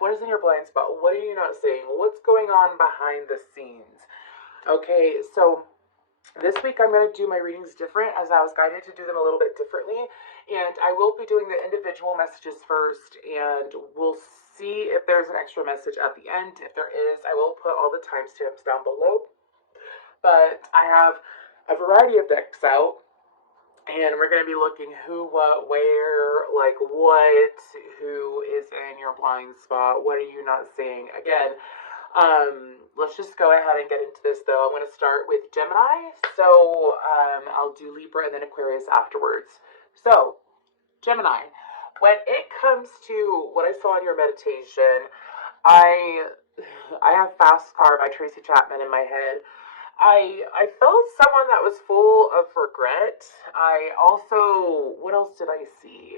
What is in your blind spot? What are you not seeing? What's going on behind the scenes? Okay, so this week I'm going to do my readings different, as I was guided to do them a little bit differently. And I will be doing the individual messages first, and we'll see if there's an extra message at the end. If there is, I will put all the timestamps down below. But I have a variety of decks out, and we're going to be looking who, what, where, like what, who is in your blind spot, what are you not seeing. Again, let's just go ahead and get into this though. I'm going to start with Gemini, so I'll do Libra and then Aquarius afterwards. So, Gemini, when it comes to what I saw in your meditation, I have Fast Car by Tracy Chapman in my head. I felt someone that was full of regret. I also, what else did I see?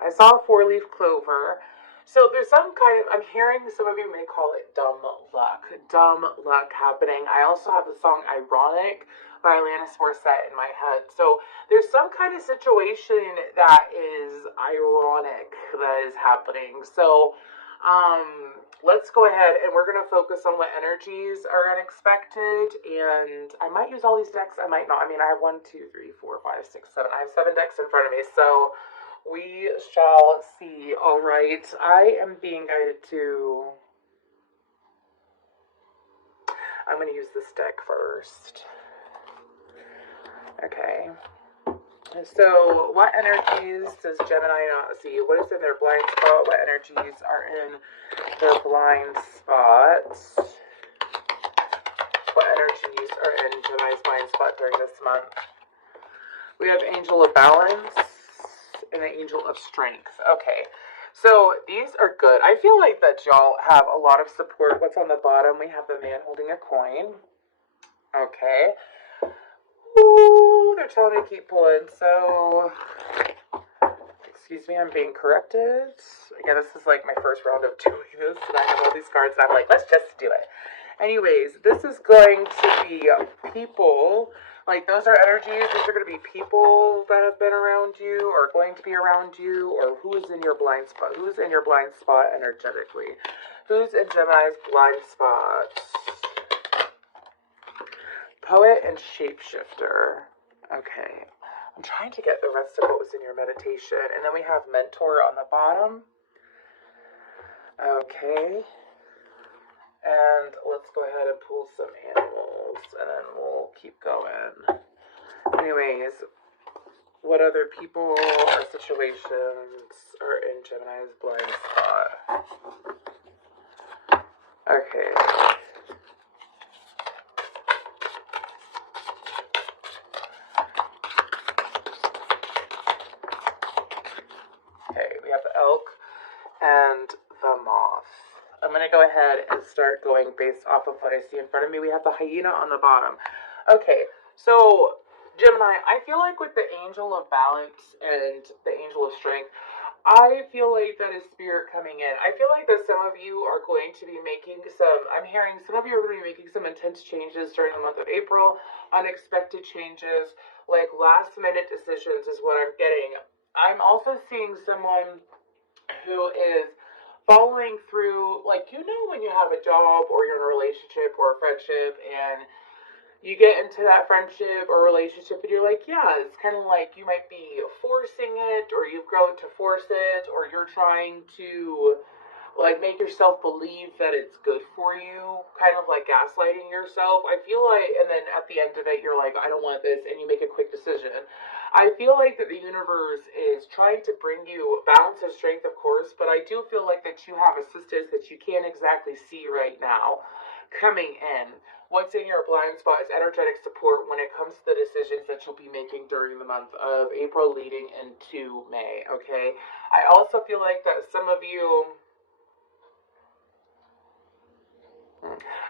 I saw a four-leaf clover. So there's some kind of, I'm hearing some of you may call it dumb luck happening. I also have the song Ironic by Alanis Morissette in my head. So there's some kind of situation that is ironic that is happening. So let's go ahead and we're going to focus on what energies are unexpected. And I might use all these decks. I might not. I mean, I have 1, 2, 3, 4, 5, 6, 7. I have 7 decks in front of me. So we shall see. All right. I am being guided to... I'm going to use this deck first. Okay. So, what energies does Gemini not see? What is in their blind spot? What energies are in their blind spot? What energies are in Gemini's blind spot during this month? We have Angel of Balance and the Angel of Strength. Okay, so these are good. I feel like that y'all have a lot of support. What's on the bottom? We have the man holding a coin. Okay. Ooh, they're telling me to keep pulling. So, excuse me, I'm being corrected. Again, this is like my first round of doing this, and I have all these cards, and I'm like, let's just do it. Anyways, this is going to be people. Like, those are energies. These are going to be people that have been around you or going to be around you, or who's in your blind spot. Who's in your blind spot energetically? Who's in Gemini's blind spot? Poet and Shapeshifter. Okay. I'm trying to get the rest of what was in your meditation. And then we have Mentor on the bottom. Okay. And let's go ahead and pull some animals. And then we'll keep going. Anyways, what other people or situations are in Gemini's blind spot? Okay. We have the elk and the moth. I'm going to go ahead and start going based off of what I see in front of me. We have the hyena on the bottom. Okay, so Gemini, I feel like with the Angel of Balance and the Angel of Strength, I feel like that is spirit coming in. I feel like that some of you are going to be making some, I'm hearing some of you are going to be making some intense changes during the month of April, unexpected changes, like last minute decisions is what I'm getting. I'm also seeing someone who is following through, like, you know, when you have a job or you're in a relationship or a friendship and you get into that friendship or relationship and you're like, yeah, it's kind of like you might be forcing it or you've grown to force it or you're trying to like make yourself believe that it's good for you, kind of like gaslighting yourself. I feel like, and then at the end of it, you're like, I don't want this, and you make a quick decision. I feel like that the universe is trying to bring you balance and strength, of course, but I do feel like that you have assistance that you can't exactly see right now coming in. What's in your blind spot is energetic support when it comes to the decisions that you'll be making during the month of April leading into May, okay? I also feel like that some of you...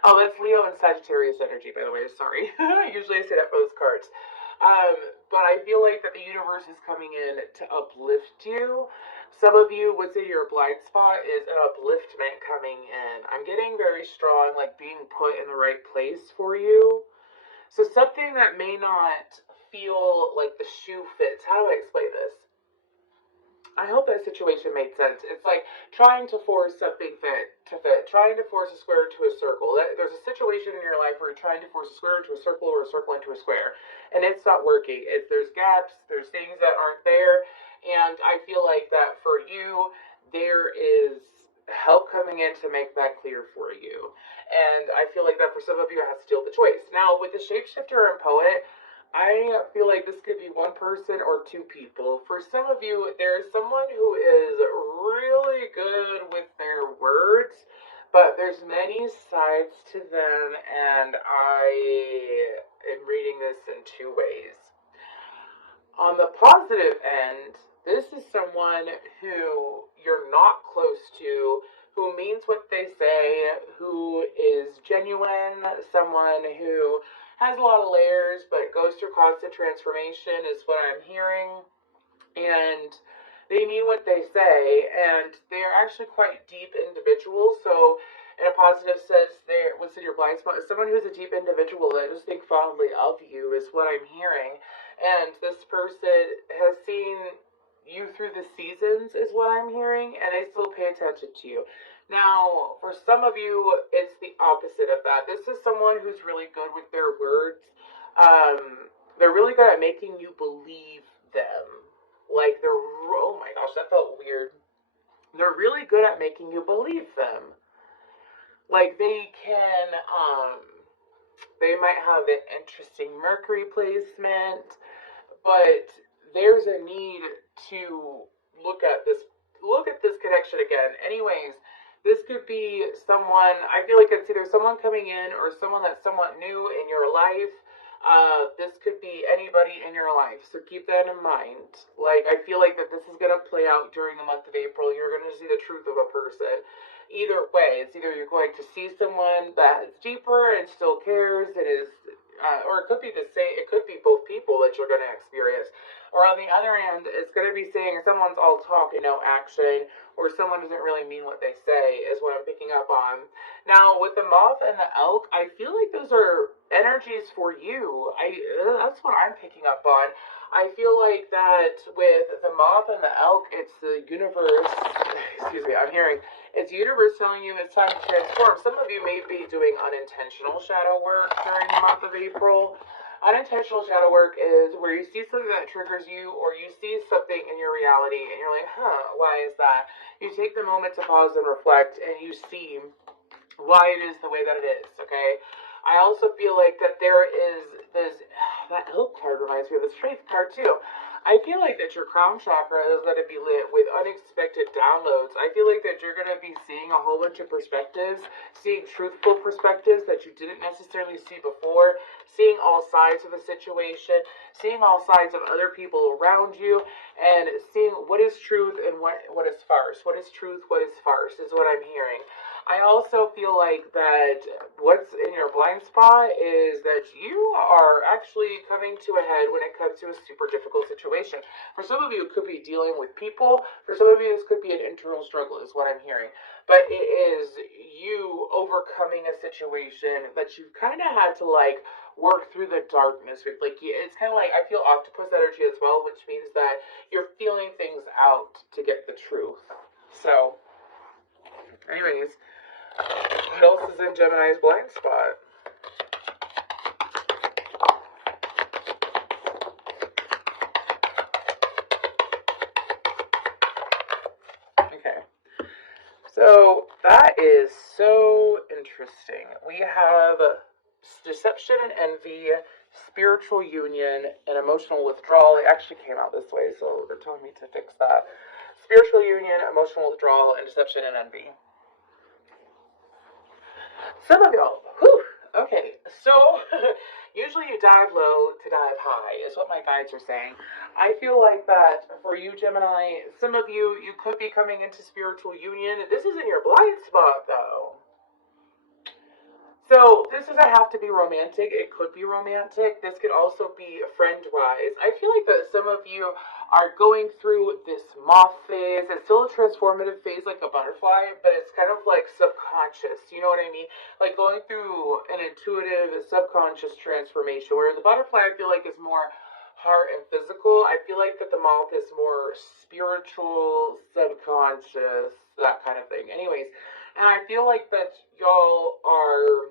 Oh, that's Leo and Sagittarius energy, by the way. Sorry. Usually I say that for those cards. But I feel like that the universe is coming in to uplift you. Some of you, what's in your blind spot is an upliftment coming in. I'm getting very strong, like being put in the right place for you. So something that may not feel like the shoe fits. How do I explain this? I hope that situation made sense. It's like trying to force something to fit, trying to force a square into a circle. There's a situation in your life where you're trying to force a square into a circle or a circle into a square, and it's not working. There's gaps, there's things that aren't there, and I feel like that for you, there is help coming in to make that clear for you. And I feel like that for some of you, it has to deal with the choice. Now, with the shapeshifter and poet, I feel like this could be one person or two people. For some of you, there's someone who is really good with their words, but there's many sides to them, and I am reading this in two ways. On the positive end, this is someone who you're not close to, who means what they say, who is genuine, someone who has a lot of layers but goes through constant transformation is what I'm hearing. And they mean what they say, and they're actually quite deep individuals. So in a positive sense, they're what's in your blind spot is someone who's a deep individual that just think fondly of you is what I'm hearing. And this person has seen you through the seasons is what I'm hearing, and they still pay attention to you. Now, for some of you, it's the opposite of that. This is someone who's really good with their words. They're really good at making you believe them. Like, oh my gosh, that felt weird. They're really good at making you believe them. Like, they can, they might have an interesting Mercury placement, but there's a need to look at this connection again. Anyways, this could be someone, I feel like it's either someone coming in or someone that's somewhat new in your life. This could be anybody in your life, so keep that in mind. Like, I feel like that this is going to play out during the month of April. You're going to see the truth of a person. Either way, it's either you're going to see someone that's deeper and still cares, and is, or it could be the same, it could be both people that you're going to experience. Or on the other end, it's going to be saying someone's all talk and no action, or someone doesn't really mean what they say, is what I'm picking up on. Now, with the moth and the elk, I feel like those are energies for you. That's what I'm picking up on. I feel like that with the moth and the elk, it's the universe, excuse me, I'm hearing, it's the universe telling you it's time to transform. Some of you may be doing unintentional shadow work during the month of April. Unintentional shadow work is where you see something that triggers you, or you see something in your reality and you're like, why is that? You take the moment to pause and reflect, and you see why it is the way that it is, okay? I also feel like that there is this, that elk card reminds me of the strength card too. I feel like that your crown chakra is going to be lit with unexpected downloads. I feel like that you're going to be seeing a whole bunch of perspectives, seeing truthful perspectives that you didn't necessarily see before, seeing all sides of a situation, seeing all sides of other people around you, and seeing what is truth and what is farce. What is truth, what is farce is what I'm hearing. I also feel like that what's in your blind spot is that you are actually coming to a head when it comes to a super difficult situation. For some of you, it could be dealing with people. For some of you, this could be an internal struggle is what I'm hearing. But it is you overcoming a situation that you've kind of had to like work through the darkness with. Like, it's kind of like, I feel octopus energy as well, which means that you're feeling things out to get the truth. So, anyways, what else is in Gemini's blind spot? Okay. So that is so interesting. We have deception and envy, spiritual union, and emotional withdrawal. It actually came out this way, so they're telling me to fix that. Spiritual union, emotional withdrawal, and deception and envy. Some of y'all, okay, so usually you dive low to dive high is what my guides are saying. I feel like that for you, Gemini, some of you could be coming into spiritual union. This is in your blind spot, though. So this doesn't have to be romantic. It could be romantic. This could also be friend-wise. I feel like that some of you are going through this moth phase. It's still a transformative phase like a butterfly, but it's kind of like subconscious. You know what I mean? Like going through an intuitive subconscious transformation, where the butterfly I feel like is more heart and physical. I feel like that the moth is more spiritual, subconscious, that kind of thing. Anyways, and I feel like that y'all are,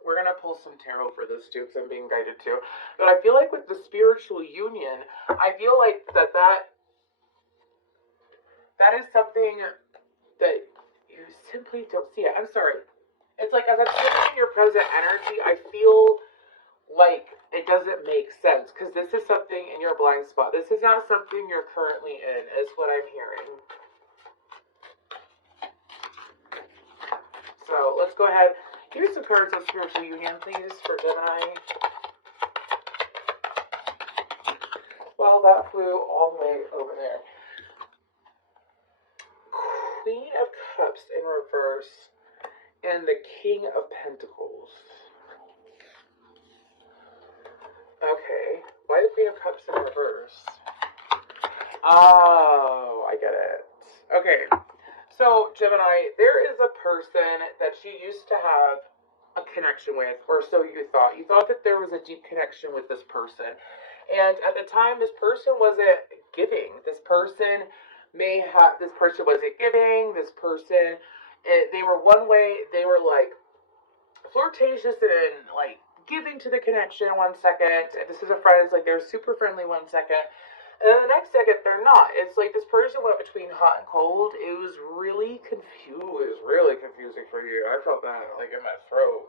we're going to pull some tarot for this too, because I'm being guided too. But I feel like with the spiritual union, I feel like that is something that you simply don't see it. I'm sorry. It's like, as I'm feeling your present energy, I feel like it doesn't make sense, because this is something in your blind spot. This is not something you're currently in, is what I'm hearing. So let's go ahead. Here's some cards of spiritual union, please, for Gemini. Well, that flew all the way over there. Queen of Cups in reverse and the King of Pentacles. Okay, why the Queen of Cups in reverse? Oh, I get it. Okay, so Gemini, there is a person that you used to have a connection with, or so you thought. You thought that there was a deep connection with this person. And at the time, this person wasn't giving. This person wasn't giving. This person, they were one way, they were like flirtatious and like giving to the connection 1 second. This is a friend, it's like they're super friendly 1 second. And then the next second, they're not. It's like this person went between hot and cold. It was really confusing. It was really confusing for you. I felt that like in my throat.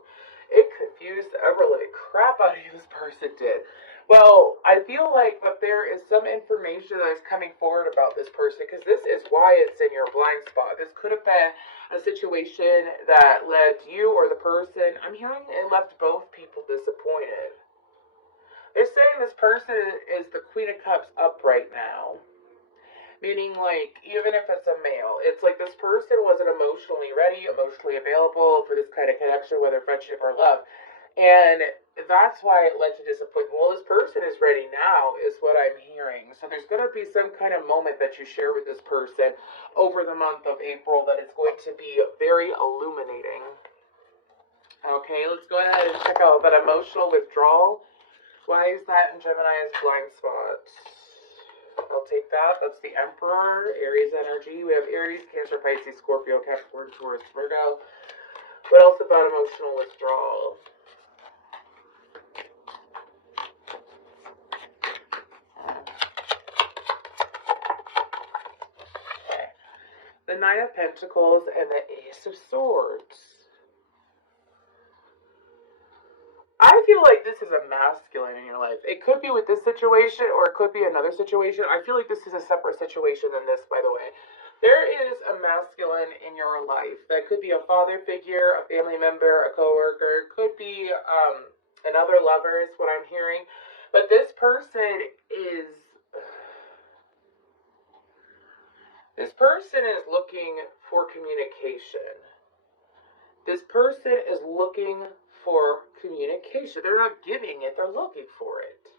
It confused the ever-living crap out of you, this person did. Well, I feel like that there is some information that is coming forward about this person, because this is why it's in your blind spot. This could have been a situation that led you or the person, I'm hearing it left both people disappointed. They're saying this person is the Queen of Cups upright now. Meaning, like, even if it's a male, it's like this person wasn't emotionally ready, emotionally available for this kind of connection, whether friendship or love. And that's why it led to disappointment. Well, this person is ready now, is what I'm hearing. So there's going to be some kind of moment that you share with this person over the month of April that is going to be very illuminating. Okay, let's go ahead and check out that emotional withdrawal. Why is that in Gemini's blind spot? I'll take that. That's the Emperor, Aries energy. We have Aries, Cancer, Pisces, Scorpio, Capricorn, Taurus, Virgo. What else about emotional withdrawal? Okay. The Nine of Pentacles and the Ace of Swords. I feel like this is a masculine in your life. It could be with this situation, or it could be another situation. I feel like this is a separate situation than this, by the way. There is a masculine in your life. That could be a father figure, a family member, a coworker. It could be another lover is what I'm hearing. But this person is looking for communication. This person is looking for communication. They're not giving it, they're looking for it.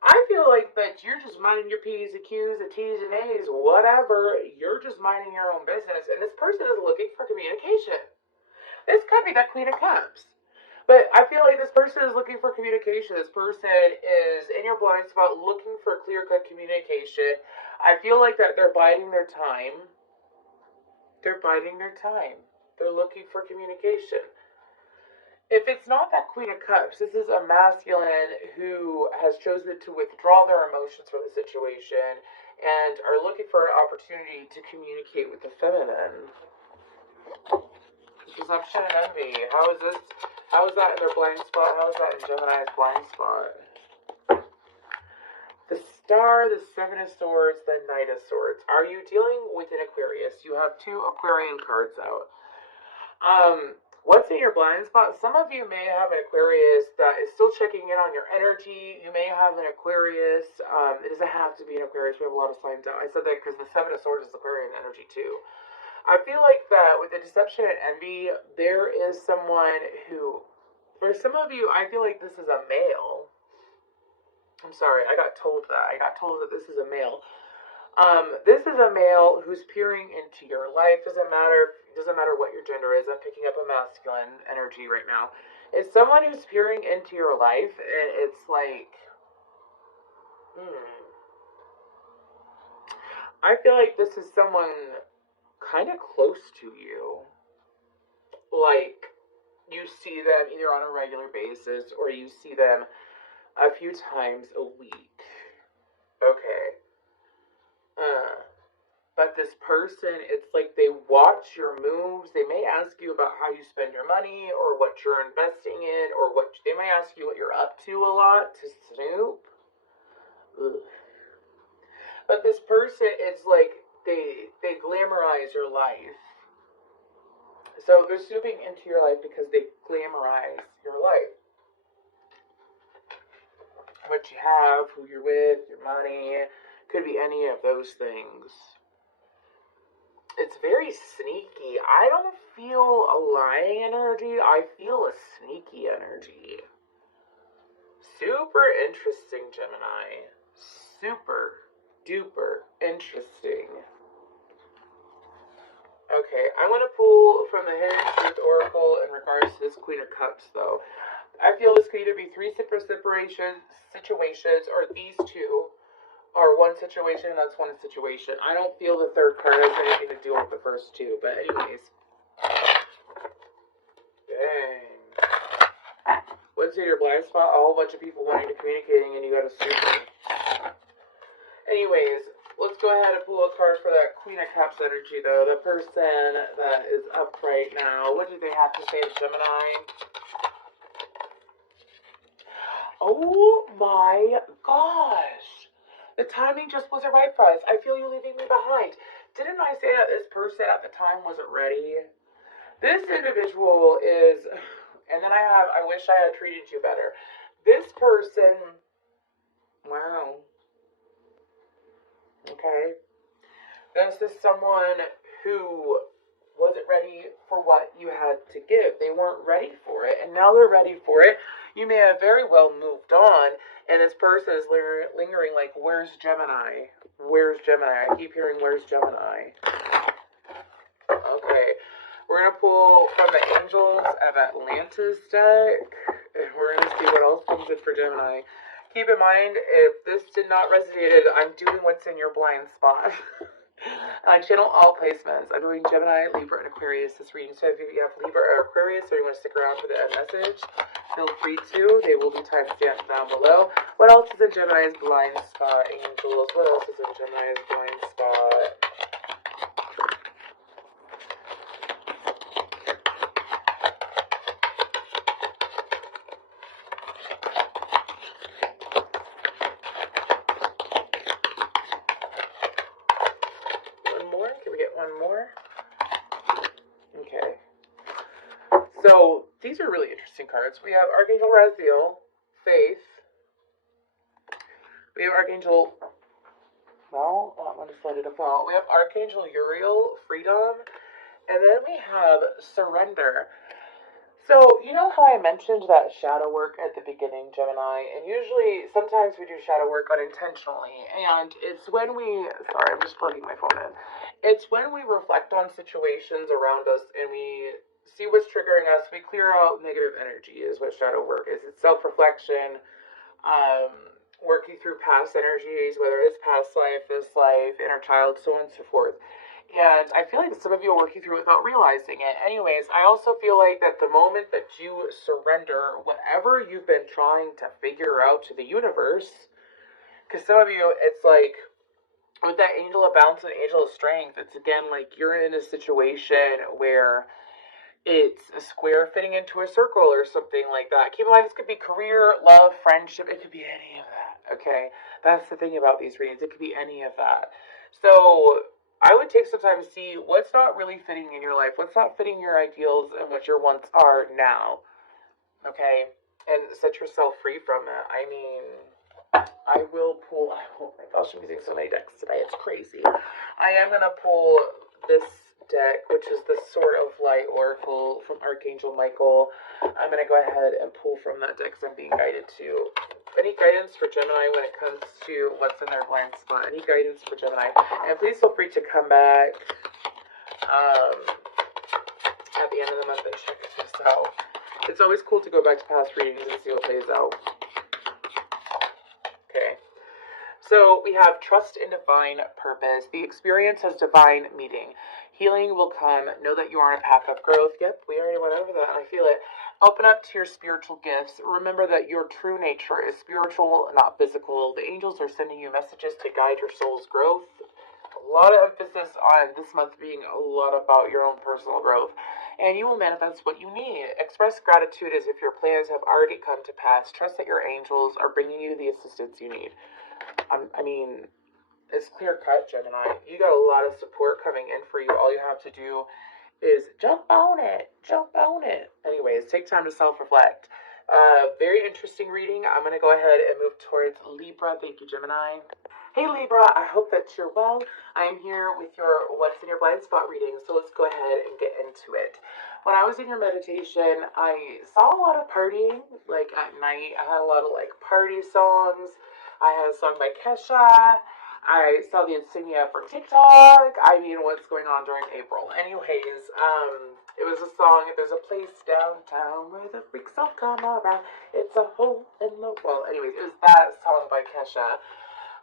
I feel like that you're just minding your P's and Q's and T's and A's, whatever. You're just minding your own business, and this person is looking for communication. This could be that Queen of Cups. But I feel like this person is looking for communication. This person is in your blind spot looking for clear-cut communication. I feel like that they're biding their time. They're biding their time. They're looking for communication. If it's not that Queen of Cups, this is a masculine who has chosen to withdraw their emotions from the situation and are looking for an opportunity to communicate with the feminine. Deception and envy. How is that in their blind spot? How is that in Gemini's blind spot? The Star, the Seven of Swords, the Knight of Swords. Are you dealing with an Aquarius? You have 2 Aquarian cards out. What's in your blind spot? Some of you may have an Aquarius that is still checking in on your energy. You may have an Aquarius. It doesn't have to be an Aquarius. We have a lot of signs out. I said that because the Seven of Swords is Aquarian energy too. I feel like that with the deception and envy, there is someone who, for some of you, I feel like this is a male. I'm sorry, I got told that. I got told that this is a male. This is a male who's peering into your life. Doesn't matter what your gender is. I'm picking up a masculine energy right now. It's someone who's peering into your life, and it's like Hmm. I feel like this is someone kind of close to you. Like, you see them either on a regular basis or you see them a few times a week. Okay. Uh, but this person, it's like they watch your moves. They may ask you about how you spend your money or what you're investing in or what they may ask you what you're up to a lot to snoop. Ugh. But this person is like they glamorize your life. So they're snooping into your life because they glamorize your life. What you have, who you're with, your money, could be any of those things. It's very sneaky. I don't feel a lying energy. I feel a sneaky energy. Super interesting, Gemini. Super duper interesting. Okay, I'm going to pull from the Hidden Truth Oracle in regards to this Queen of Cups, though. I feel this could either be three separate situations, or these two are one situation and that's one situation. I don't feel the third card has anything to do with the first two, but anyways. Dang. What's in your blind spot? A whole bunch of people wanting to communicating and you got a super. Anyways, let's go ahead and pull a card for that Queen of Cups energy, though. The person that is up right now, what do they have to say to Gemini? Oh my gosh. The timing just wasn't right for us. I feel you leaving me behind. Didn't I say that this person at the time wasn't ready? This individual is, and then I wish I had treated you better. This person, wow. Okay. This is someone who wasn't ready for what you had to give. They weren't ready for it, and now they're ready for it. You may have very well moved on, and this person is lingering like, where's Gemini? Where's Gemini? I keep hearing, where's Gemini? Okay. We're going to pull from the Angels of Atlantis deck, and we're going to see what else comes in for Gemini. Keep in mind, if this did not resonate, I'm doing what's in your blind spot. I channel all placements. I'm doing Gemini, Libra, and Aquarius this reading. So if you have Libra or Aquarius or you want to stick around for the end message, feel free to. They will be timestamped down below. What else is in Gemini's blind spot, Angels? What else is in Gemini's blind spot? So, these are really interesting cards. We have Archangel Raziel, Faith. We have Archangel, well, that one decided to fall. We have Archangel Uriel, Freedom. And then we have Surrender. So, you know how I mentioned that shadow work at the beginning, Gemini? And usually, sometimes we do shadow work unintentionally. And it's when we, sorry, I'm just plugging my phone in. It's when we reflect on situations around us and we see what's triggering us. We clear out negative energy is what shadow work is. It's self-reflection, working through past energies, whether it's past life, this life, inner child, so on and so forth. And I feel like some of you are working through it without realizing it. Anyways, I also feel like that the moment that you surrender whatever you've been trying to figure out to the universe, because some of you, it's like, with that angel of balance and angel of strength, it's again like you're in a situation where it's a square fitting into a circle or something like that. Keep in mind, this could be career, love, friendship. It could be any of that, okay? That's the thing about these readings. It could be any of that. So I would take some time to see what's not really fitting in your life, what's not fitting your ideals and what your wants are now, okay? And set yourself free from it. I mean, I will pull, oh my gosh, I'm using so many decks today, it's crazy. I am going to pull this deck, which is the Sword of Light Oracle from Archangel Michael. I'm going to go ahead and pull from that deck because I'm being guided to. Any guidance for Gemini when it comes to what's in their blind spot? Any guidance for Gemini? And please feel free to come back at the end of the month and check this out. It's always cool to go back to past readings and see what plays out. Okay. So we have trust in divine purpose. The experience has divine meaning. Healing will come. Know that you are on a path of growth. Yep, we already went over that. I feel it. Open up to your spiritual gifts. Remember that your true nature is spiritual, not physical. The angels are sending you messages to guide your soul's growth. A lot of emphasis on this month being a lot about your own personal growth. And you will manifest what you need. Express gratitude as if your plans have already come to pass. Trust that your angels are bringing you the assistance you need. I mean, it's clear cut, Gemini. You got a lot of support coming in for you. All you have to do is jump on it. Jump on it. Anyways, take time to self-reflect. Very interesting reading. I'm going to go ahead and move towards Libra. Thank you, Gemini. Hey, Libra. I hope that you're well. I am here with your What's in Your Blind Spot reading, so let's go ahead and get into it. When I was in your meditation, I saw a lot of partying, like at night. I had a lot of like party songs. I had a song by Kesha. I saw the insignia for TikTok. I mean, what's going on during April? Anyways, it was a song. There's a place downtown where the freaks all come around. It's a hole in the wall. Anyways, it was that song by Kesha.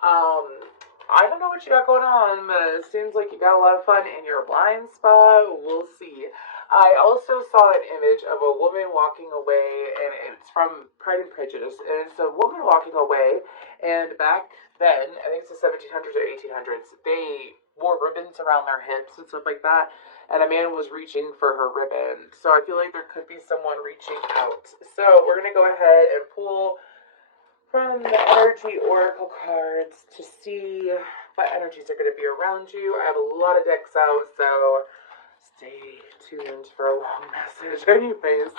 I don't know what you got going on, but it seems like you got a lot of fun in your blind spot. We'll see. I also saw an image of a woman walking away, and it's from Pride and Prejudice, and it's a woman walking away, and back then, I think it's the 1700s or 1800s, they wore ribbons around their hips and stuff like that, and a man was reaching for her ribbon. So I feel like there could be someone reaching out. So we're going to go ahead and pull from the energy oracle cards to see what energies are going to be around you. I have a lot of decks out, so stay tuned for a long message. Anyways,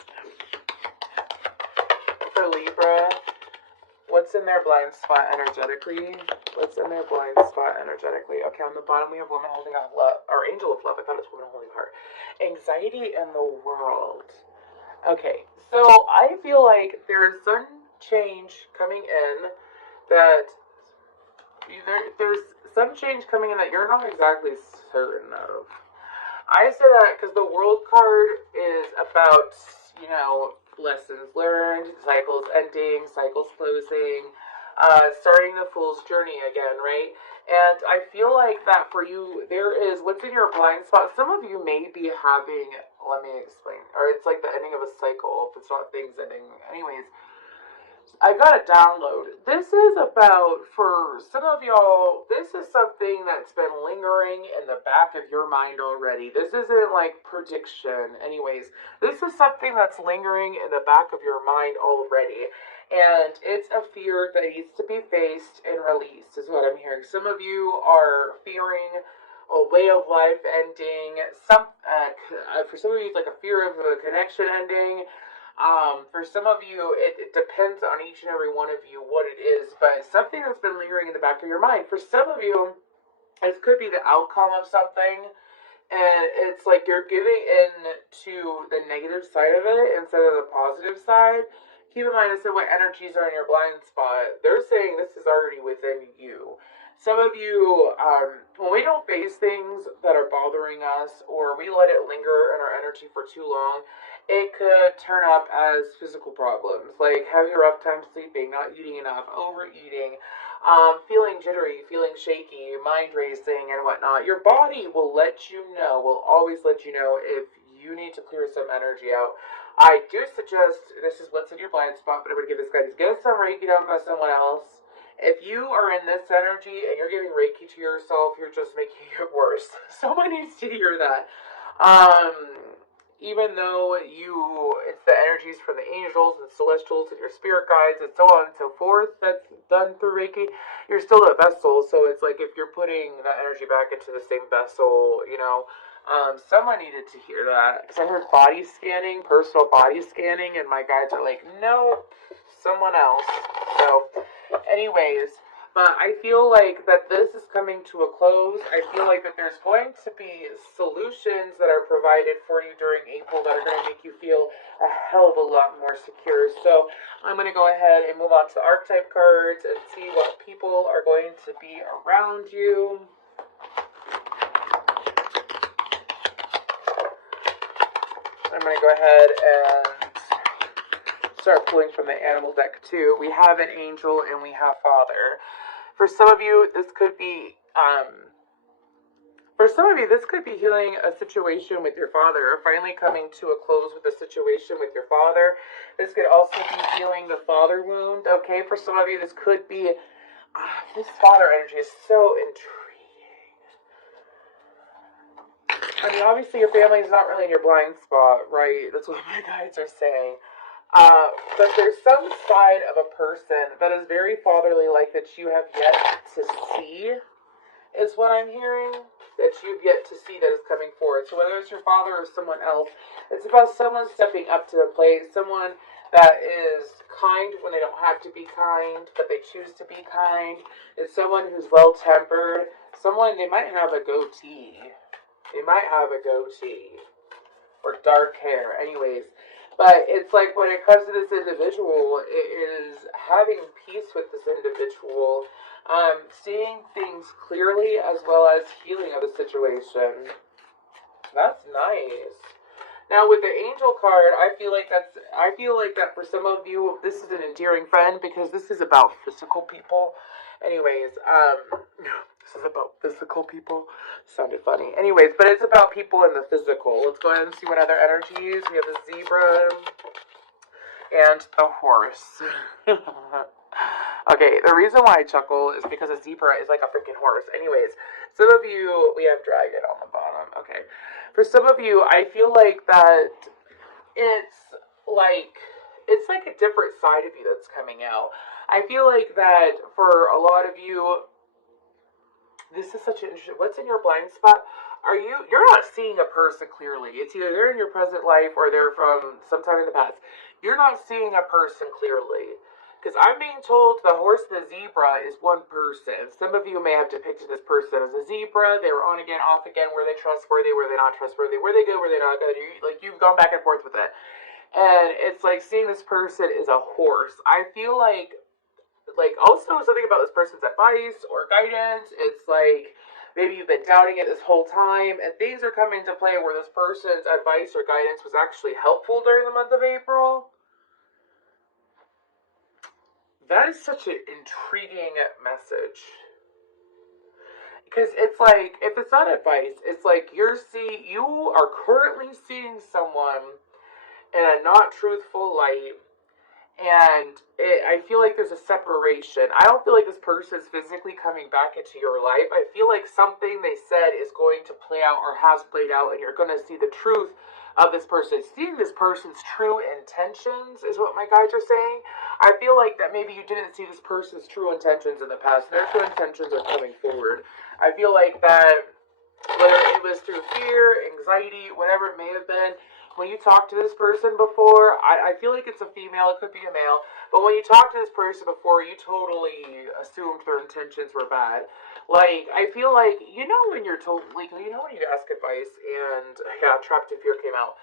for Libra, what's in their blind spot energetically? What's in their blind spot energetically? Okay, on the bottom we have woman holding a love, or angel of love. I thought it's woman holding heart. Anxiety in the world. Okay, so I feel like there's some change coming in that there's some change coming in that you're not exactly certain of. I say that because the world card is about, lessons learned, cycles ending, cycles closing, starting the fool's journey again, right? And I feel like that for you, there is what's in your blind spot. Some of you may be having, let me explain, or it's like the ending of a cycle, if it's not things ending. Anyways, I got a download. This is about, for some of y'all, this is something that's been lingering in the back of your mind already. This isn't like prediction. Anyways, this is something that's lingering in the back of your mind already. And it's a fear that needs to be faced and released, is what I'm hearing. Some of you are fearing a way of life ending. For some of you, it's like a fear of a connection ending. For some of you, it depends on each and every one of you what it is, but something that's been lingering in the back of your mind. For some of you, it could be the outcome of something, and it's like you're giving in to the negative side of it instead of the positive side. Keep in mind, I said what energies are in your blind spot. They're saying this is already within you. Some of you, when we don't face things that are bothering us, or we let it linger in our energy for too long, it could turn up as physical problems, like having a rough time sleeping, not eating enough, overeating, feeling jittery, feeling shaky, mind racing, and whatnot. Your body will always let you know if you need to clear some energy out. I do suggest, this is what's in your blind spot, but I'm going to give this guidance. Get some Reiki done by someone else. If you are in this energy and you're giving Reiki to yourself, you're just making it worse. Someone needs to hear that. Even though it's the energies from the angels and celestials and your spirit guides and so on and so forth that's done through Reiki, you're still a vessel. So it's like if you're putting that energy back into the same vessel, someone needed to hear that. Because I heard body scanning, personal body scanning, and my guides are like, no, someone else. So, anyways, but I feel like that this is coming to a close. I feel like that there's going to be solutions that are provided for you during April that are going to make you feel a hell of a lot more secure. So I'm going to go ahead and move on to the archetype cards and see what people are going to be around you. I'm going to go ahead and start pulling from the animal deck too. We have an angel and we have father. For some of you, this could be, healing a situation with your father, or finally coming to a close with a situation with your father. This could also be healing the father wound, okay? For some of you, this could be, this father energy is so intriguing. I mean, obviously your family is not really in your blind spot, right? That's what my guides are saying. But there's some side of a person that is very fatherly, like that you have yet to see, is what I'm hearing. That you've yet to see that is coming forward. So whether it's your father or someone else, it's about someone stepping up to the plate, someone that is kind when they don't have to be kind, but they choose to be kind. It's someone who's well-tempered. Someone, they might have a goatee. They might have a goatee. Or dark hair. Anyways. But it's like when it comes to this individual, it is having peace with this individual, seeing things clearly as well as healing of the situation. That's nice. Now with the angel card, I feel like that for some of you, this is an endearing friend because this is about physical people. Anyways, this is about physical people. Sounded funny. Anyways, but it's about people in the physical. Let's go ahead and see what other energies. We have the zebra and the horse. Okay, the reason why I chuckle is because a zebra is like a freaking horse. Anyways, some of you, we have dragon on the bottom. Okay. For some of you, I feel like that it's like a different side of you that's coming out. I feel like that for a lot of you, this is such an interesting, what's in your blind spot? You're not seeing a person clearly. It's either they're in your present life or they're from sometime in the past. You're not seeing a person clearly. Because I'm being told the horse and the zebra is one person. Some of you may have depicted this person as a zebra. They were on again, off again. Were they trustworthy? Were they not trustworthy? Were they good? Were they not good? You've gone back and forth with it. And it's like seeing this person is a horse. I feel like also something about this person's advice or guidance. It's like maybe you've been doubting it this whole time, and things are coming to play where this person's advice or guidance was actually helpful during the month of April. That is such an intriguing message. Because it's like, if it's not advice, it's like you are currently seeing someone in a not truthful light, and I feel like there's a separation. I don't feel like this person is physically coming back into your life. I feel like something they said is going to play out or has played out, and you're going to see the truth of this person. Seeing this person's true intentions is what my guides are saying. I feel like that maybe you didn't see this person's true intentions in the past. Their true intentions are coming forward. I feel like that whether it was through fear, anxiety, whatever it may have been, when you talked to this person before, I feel like it's a female, it could be a male, but when you talked to this person before, you totally assumed their intentions were bad. Like, I feel like, when you're told, when you ask advice, and, yeah, Trapped in Fear came out.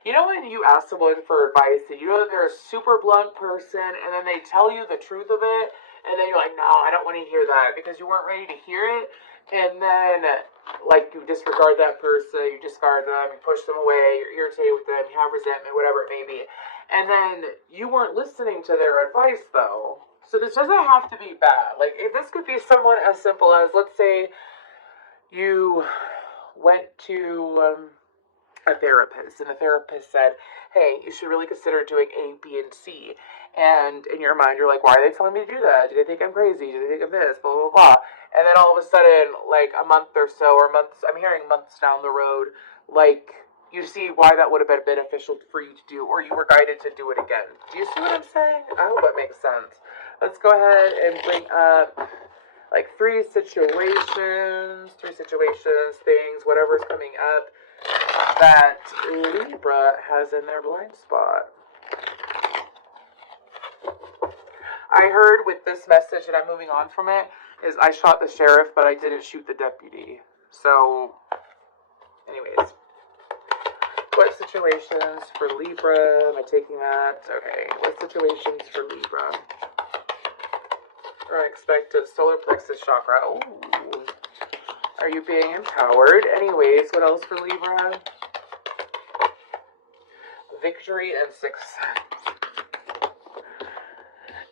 When you ask someone for advice, and that they're a super blunt person, and then they tell you the truth of it, and then you're like, no, I don't want to hear that, because you weren't ready to hear it, and then, you disregard that person, you discard them, you push them away, you're irritated with them, you have resentment, whatever it may be, and then you weren't listening to their advice, though. So this doesn't have to be bad. If this could be someone as simple as, let's say, you went to a therapist, and the therapist said, hey, you should really consider doing A, B, and C. And in your mind, you're like, why are they telling me to do that? Do they think I'm crazy? Do they think of this? Blah, blah, blah. And then all of a sudden, a month or so, or months, I'm hearing months down the road, you see why that would have been beneficial for you to do, or you were guided to do it again. Do you see what I'm saying? I hope that makes sense. Let's go ahead and bring up, three situations, things, whatever's coming up that Libra has in their blind spot. I heard with this message, and I'm moving on from it, is I shot the sheriff, but I didn't shoot the deputy. So, anyways. What situations for Libra? Am I taking that? Okay. What situations for Libra? Unexpected solar plexus chakra. Ooh. Are you being empowered? Anyways, what else for Libra? Victory and success.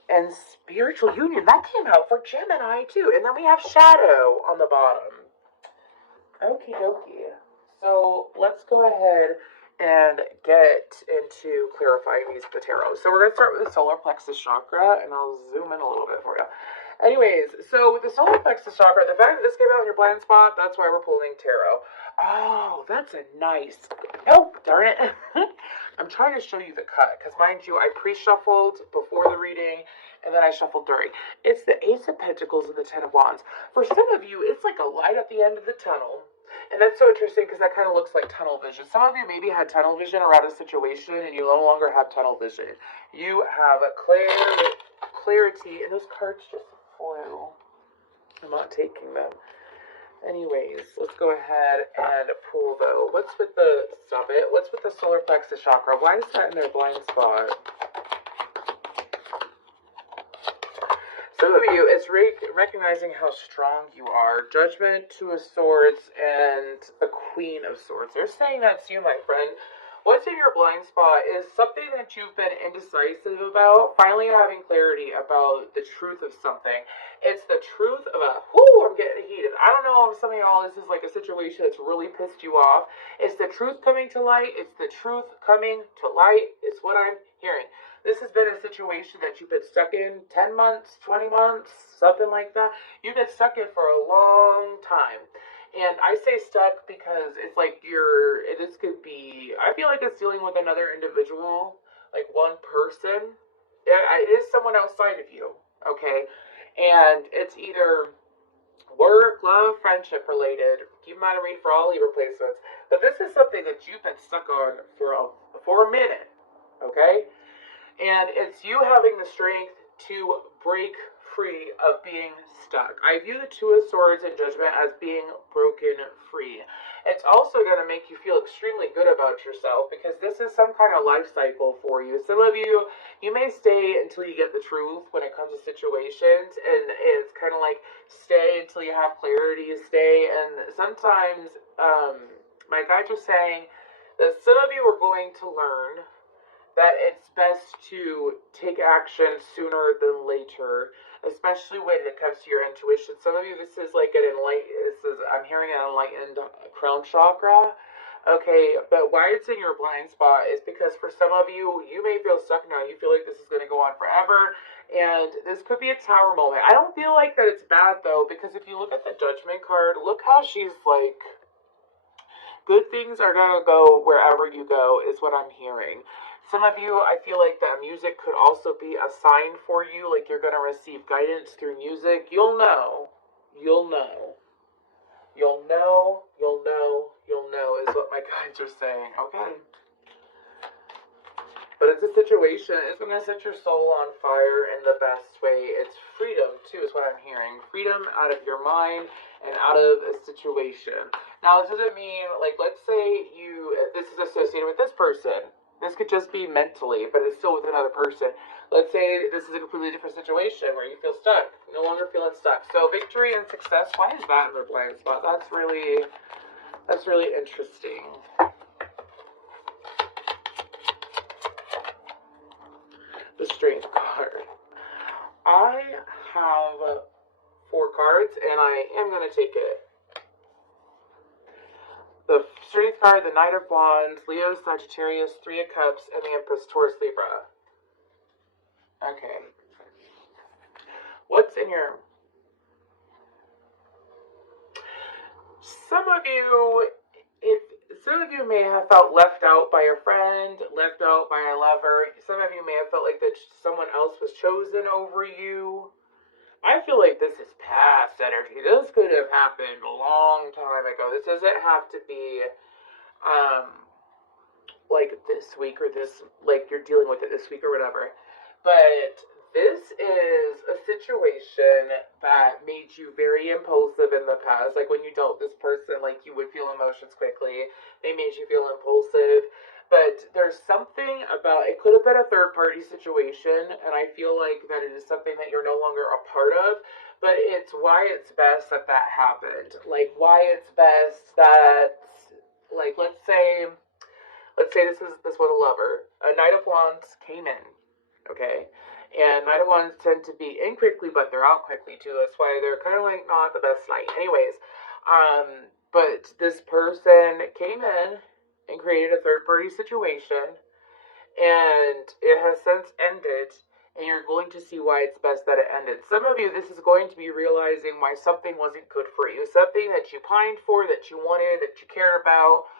and spiritual union. That came out for Gemini too. And then we have shadow on the bottom. Okie dokie. So let's go ahead and get into clarifying these with the tarot. So we're going to start with the solar plexus chakra, and I'll zoom in a little bit for you. Anyways, so with the solar plexus chakra, the fact that this came out in your blind spot, that's why we're pulling tarot. Oh, that's a nice... Nope, darn it. I'm trying to show you the cut, because mind you, I pre-shuffled before the reading, and then I shuffled during. It's the Ace of Pentacles and the Ten of Wands. For some of you, it's like a light at the end of the tunnel. And that's so interesting because that kind of looks like tunnel vision. Some of you maybe had tunnel vision around a situation and you no longer have tunnel vision. You have a clarity, and those cards just flew. I'm not taking them. Anyways, let's go ahead and pull though. What's with the, stop it, what's with the solar plexus chakra? Why is that in their blind spot? Some of you, it's recognizing how strong you are. Judgment, Two of Swords, and the Queen of Swords. They're saying that's you, my friend. What's in your blind spot is something that you've been indecisive about. Finally having clarity about the truth of something. It's the truth of I'm getting heated. I don't know if some of y'all, this is like a situation that's really pissed you off. It's the truth coming to light. It's the truth coming to light. It's what I'm hearing. This has been a situation that you've been stuck in 10 months, 20 months, something like that. You've been stuck in for a long time. And I say stuck because it's like this could be, I feel like it's dealing with another individual, like one person. It is someone outside of you, okay? And it's either work, love, friendship related. Keep in mind to read for all Libra placements. But this is something that you've been stuck on for a minute, okay? And it's you having the strength to break free of being stuck. I view the Two of Swords and Judgment as being broken free. It's also going to make you feel extremely good about yourself because this is some kind of life cycle for you. Some of you, you may stay until you get the truth when it comes to situations, and it's kind of like stay until you have clarity, stay. And sometimes my guides are saying that some of you are going to learn that it's best to take action sooner than later, especially when it comes to your intuition. Some of you, this is like I'm hearing an enlightened crown chakra. Okay, but why it's in your blind spot is because for some of you, you may feel stuck now. You feel like this is going to go on forever, and this could be a tower moment. I don't feel like that it's bad, though, because if you look at the Judgment card, look how she's like, good things are going to go wherever you go, is what I'm hearing. Some of you, I feel like that music could also be a sign for you, like you're going to receive guidance through music. You'll know. You'll know. You'll know. You'll know. You'll know is what my guides are saying. Okay. But it's a situation. It's going to set your soul on fire in the best way. It's freedom, too, is what I'm hearing. Freedom out of your mind and out of a situation. Now, this doesn't mean, like, let's say this is associated with this person. This could just be mentally, but it's still with another person. Let's say this is a completely different situation where you feel stuck, no longer feeling stuck. So victory and success, why is that in their blind spot? That's really interesting. The Strength card. I have 4 cards, and I am going to take it. The Strength card, the Knight of Wands, Leo, Sagittarius, 3 of Cups, and the Empress, Taurus, Libra. Okay. What's in your... Some of you may have felt left out by a friend, left out by a lover. Some of you may have felt like that someone else was chosen over you. I feel like this is past energy. This could have happened a long time ago. This doesn't have to be, like this week or this, like you're dealing with it this week or whatever. But this is a situation that made you very impulsive in the past. Like when you dealt with this person, like you would feel emotions quickly. They made you feel impulsive. But there's something about, it could have been a third-party situation, and I feel like that it is something that you're no longer a part of, but it's why it's best that that happened. Like, why it's best that, like, let's say this was a lover. A Knight of Wands came in, okay? And night ones tend to be in quickly, but they're out quickly too. That's why they're kind of like not the best night. Anyways, but this person came in and created a third party situation, and it has since ended. And you're going to see why it's best that it ended. Some of you, this is going to be realizing why something wasn't good for you. Something that you pined for, that you wanted, that you cared about,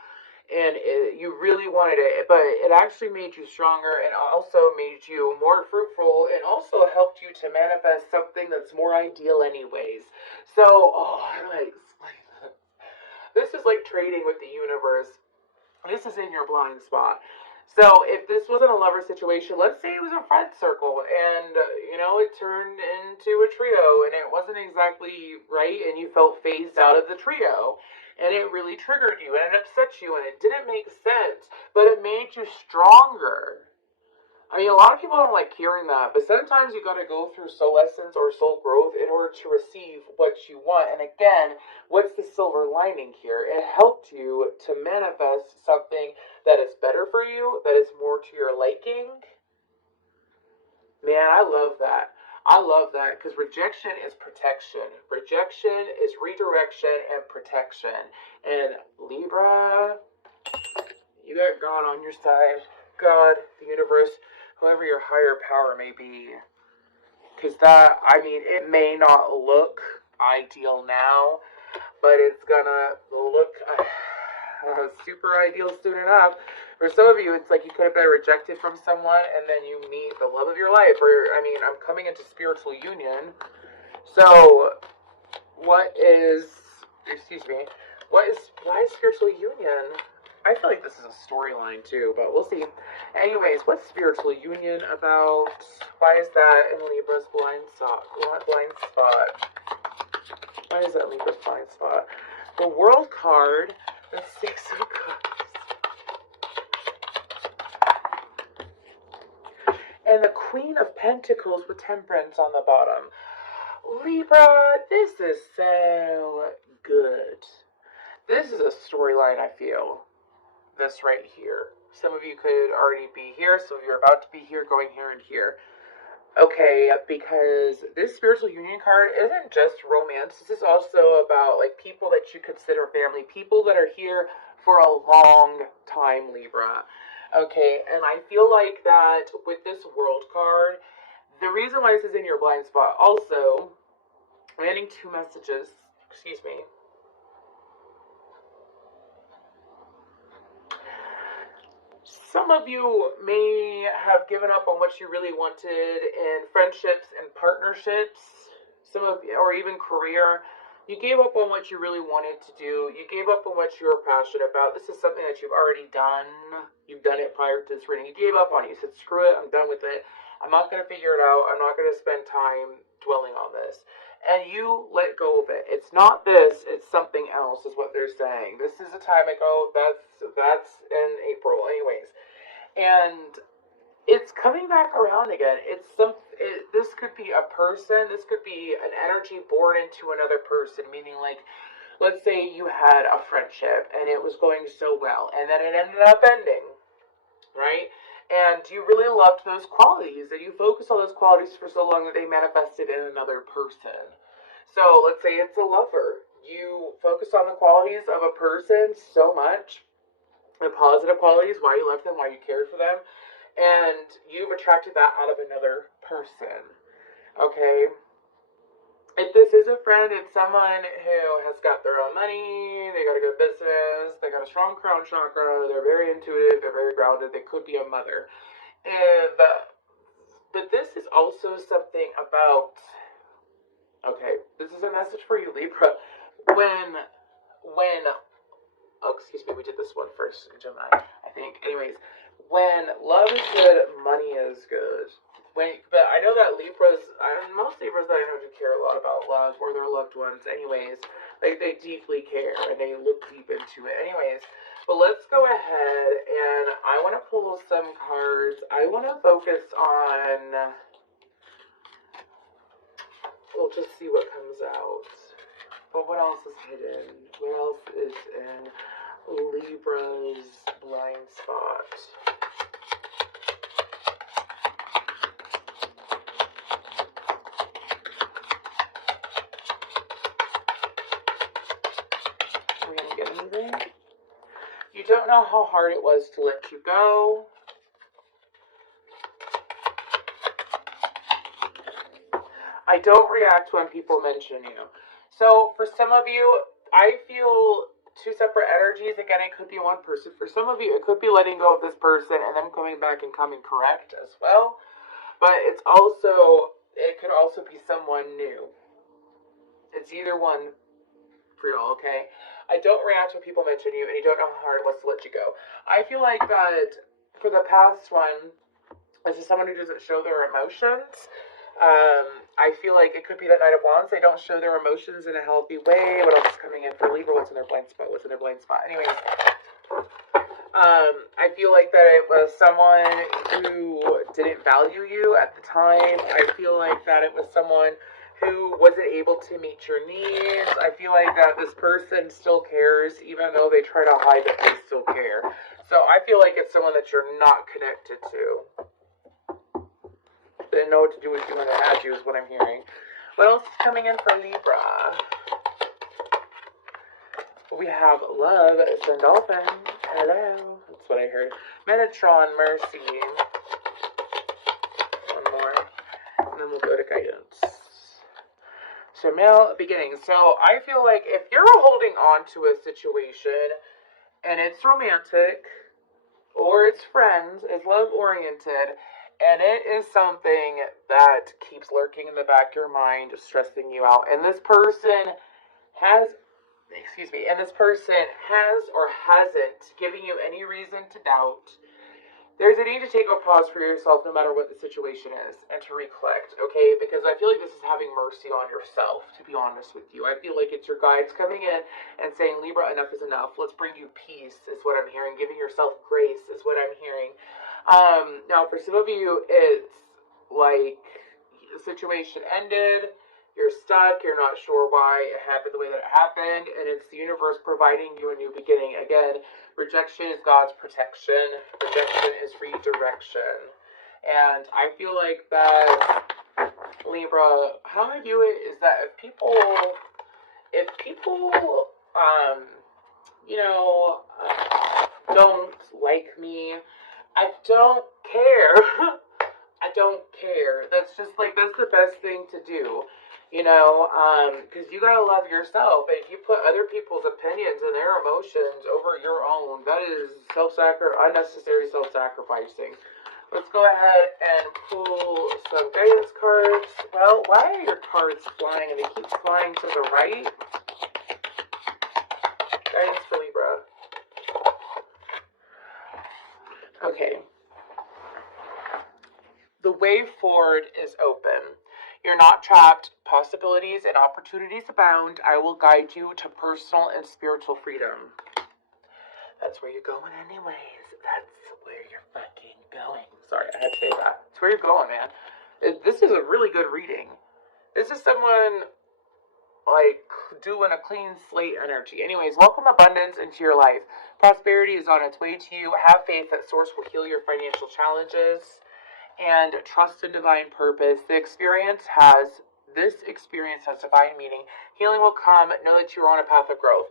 and you really wanted it, but it actually made you stronger and also made you more fruitful and also helped you to manifest something that's more ideal anyways. So, oh, how do I explain that? This is like trading with the universe. This is in your blind spot. So if this wasn't a lover situation, let's say it was a friend circle and, it turned into a trio and it wasn't exactly right and you felt phased out of the trio and it really triggered you and it upset you and it didn't make sense, but it made you stronger. I mean, a lot of people don't like hearing that, but sometimes you gotta go through soul lessons or soul growth in order to receive what you want. And again, what's the silver lining here? It helped you to manifest something that is better for you, that is more to your liking. Man, I love that. I love that because rejection is protection. Rejection is redirection and protection. And Libra, you got God on your side. God, the universe, whoever your higher power may be. Because that, I mean, it may not look ideal now, but it's gonna look super ideal soon enough. For some of you, it's like you could have been rejected from someone and then you meet the love of your life. Or, I mean, I'm coming into spiritual union. So, why is spiritual union? I feel like this is a storyline too, but we'll see. Anyways, what's spiritual union about? Why is that in Libra's blind spot? Why is that in Libra's blind spot? The World card, the Six of Cups, and the Queen of Pentacles with Temperance on the bottom. Libra, this is so good. This is a storyline, I feel. This right here. Some of you could already be here. Some of you are about to be here, going here and here. Okay, because this spiritual union card isn't just romance. This is also about like people that you consider family, people that are here for a long time, Libra. Okay, and I feel like that with this World card, the reason why this is in your blind spot, also, I'm getting two messages. Excuse me. Some of you may have given up on what you really wanted in friendships and partnerships. Some of you, or even career. You gave up on what you really wanted to do. You gave up on what you were passionate about. This is something that you've already done. You've done it prior to this reading. You gave up on it. You said, screw it, I'm done with it. I'm not going to figure it out. I'm not going to spend time dwelling on this. And you let go of it. It's not this, it's something else, is what they're saying. This is a time ago. That's in April, anyways. And it's coming back around again. This could be a person. This could be an energy born into another person. Meaning, like, let's say you had a friendship and it was going so well, and then it ended up ending, right? And you really loved those qualities, and you focused on those qualities for so long that they manifested in another person. So let's say it's a lover. You focus on the qualities of a person so much, the positive qualities, why you loved them, why you cared for them, and you've attracted that out of another person. Okay? If this is a friend, it's someone who has got their own money, they got a good business, they got a strong crown chakra, they're very intuitive, they're very grounded, they could be a mother. But this is also something about, okay, this is a message for you, Libra. Oh, excuse me, we did this one first, Gemini, I think. Anyways, when love is good, money is good. But I know that most Libras that I know do care a lot about love or their loved ones anyways. Like, they deeply care and they look deep into it. Anyways, but let's go ahead and I want to pull some cards. I want to focus on, we'll just see what comes out. But what else is hidden? What else is in Libra's blind spot? don't know how hard it was to let you go. I don't react when people mention you. So for some of you, I feel two separate energies. Again, it could be one person. For some of you, it could be letting go of this person and them coming back and coming correct as well. But it could also be someone new. It's either one for y'all, okay? I don't react when people mention you, and you don't know how hard it was to let you go. I feel like that for the past one, this is someone who doesn't show their emotions. I feel like it could be that Knight of Wands. They don't show their emotions in a healthy way. What else is coming in for Libra? What's in their blind spot? Anyways, I feel like that it was someone who didn't value you at the time. I feel like that it was someone who wasn't able to meet your needs. I feel like that this person still cares, even though they try to hide that they still care. So I feel like it's someone that you're not connected to. Didn't know what to do with you when they had you is what I'm hearing. What else is coming in for Libra? We have Love, Sandolphin. Hello. That's what I heard. Metatron, Mercy. One more. And then we'll go to Guidance. So, male beginning. So, I feel like if you're holding on to a situation and it's romantic or it's friends, it's love-oriented, and it is something that keeps lurking in the back of your mind, stressing you out, and this person has or hasn't given you any reason to doubt, there's a need to take a pause for yourself no matter what the situation is and to reflect, okay? Because I feel like this is having mercy on yourself, to be honest with you. I feel like it's your guides coming in and saying, Libra, enough is enough. Let's bring you peace is what I'm hearing. Giving yourself grace is what I'm hearing. Now, for some of you, it's like the situation ended. You're stuck, you're not sure why it happened the way that it happened, and it's the universe providing you a new beginning. Again, rejection is God's protection. Rejection is redirection. And I feel like that, Libra, how I view it is that if people, don't like me, I don't care. I don't care. That's the best thing to do. Because you gotta love yourself, and if you put other people's opinions and their emotions over your own, that is unnecessary self-sacrificing. Let's go ahead and pull some guidance cards. Well, why are your cards flying, and they keep flying to the right? Guidance for Libra. Okay. The way forward is open. You're not trapped. Possibilities and opportunities abound. I will guide you to personal and spiritual freedom. That's where you're going anyways. That's where you're fucking going. Sorry, I had to say that. That's where you're going, man. This is a really good reading. This is someone, doing a clean slate energy. Anyways, welcome abundance into your life. Prosperity is on its way to you. Have faith that Source will heal your financial challenges. And trust in divine purpose. This experience has divine meaning. Healing will come. Know that you are on a path of growth.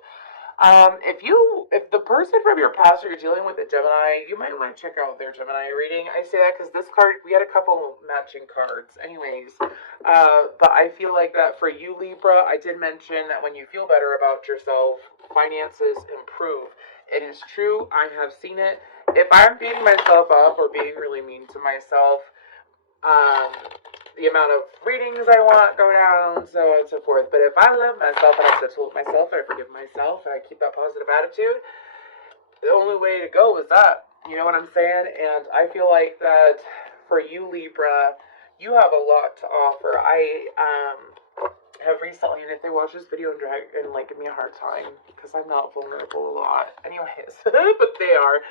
If the person from your past or you're dealing with a Gemini, you might want to check out their Gemini reading. I say that because this card, we had a couple matching cards. Anyways, but I feel like that for you, Libra, I did mention that when you feel better about yourself, finances improve. It is true. I have seen it. If I'm beating myself up or being really mean to myself, the amount of readings I want go down, so on and so forth. But if I love myself and I settle with myself and I forgive myself and I keep that positive attitude, the only way to go is up. You know what I'm saying? And I feel like that for you, Libra, you have a lot to offer. I have recently, and if they watch this video and give me a hard time because I'm not vulnerable a lot. Anyways, but they are.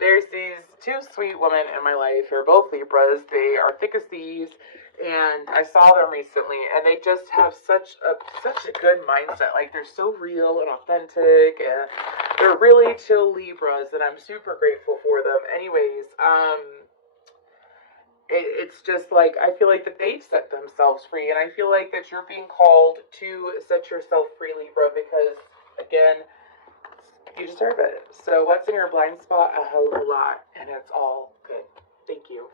There's these two sweet women in my life who are both Libras. They are thick as thieves, and I saw them recently, and they just have such a good mindset. Like, they're so real and authentic, and they're really chill Libras, and I'm super grateful for them. Anyways, it's just like, I feel like that they've set themselves free, and I feel like that you're being called to set yourself free, Libra, because, again, You deserve it. So what's in your blind spot? A hell of a lot, and it's all good. Thank you.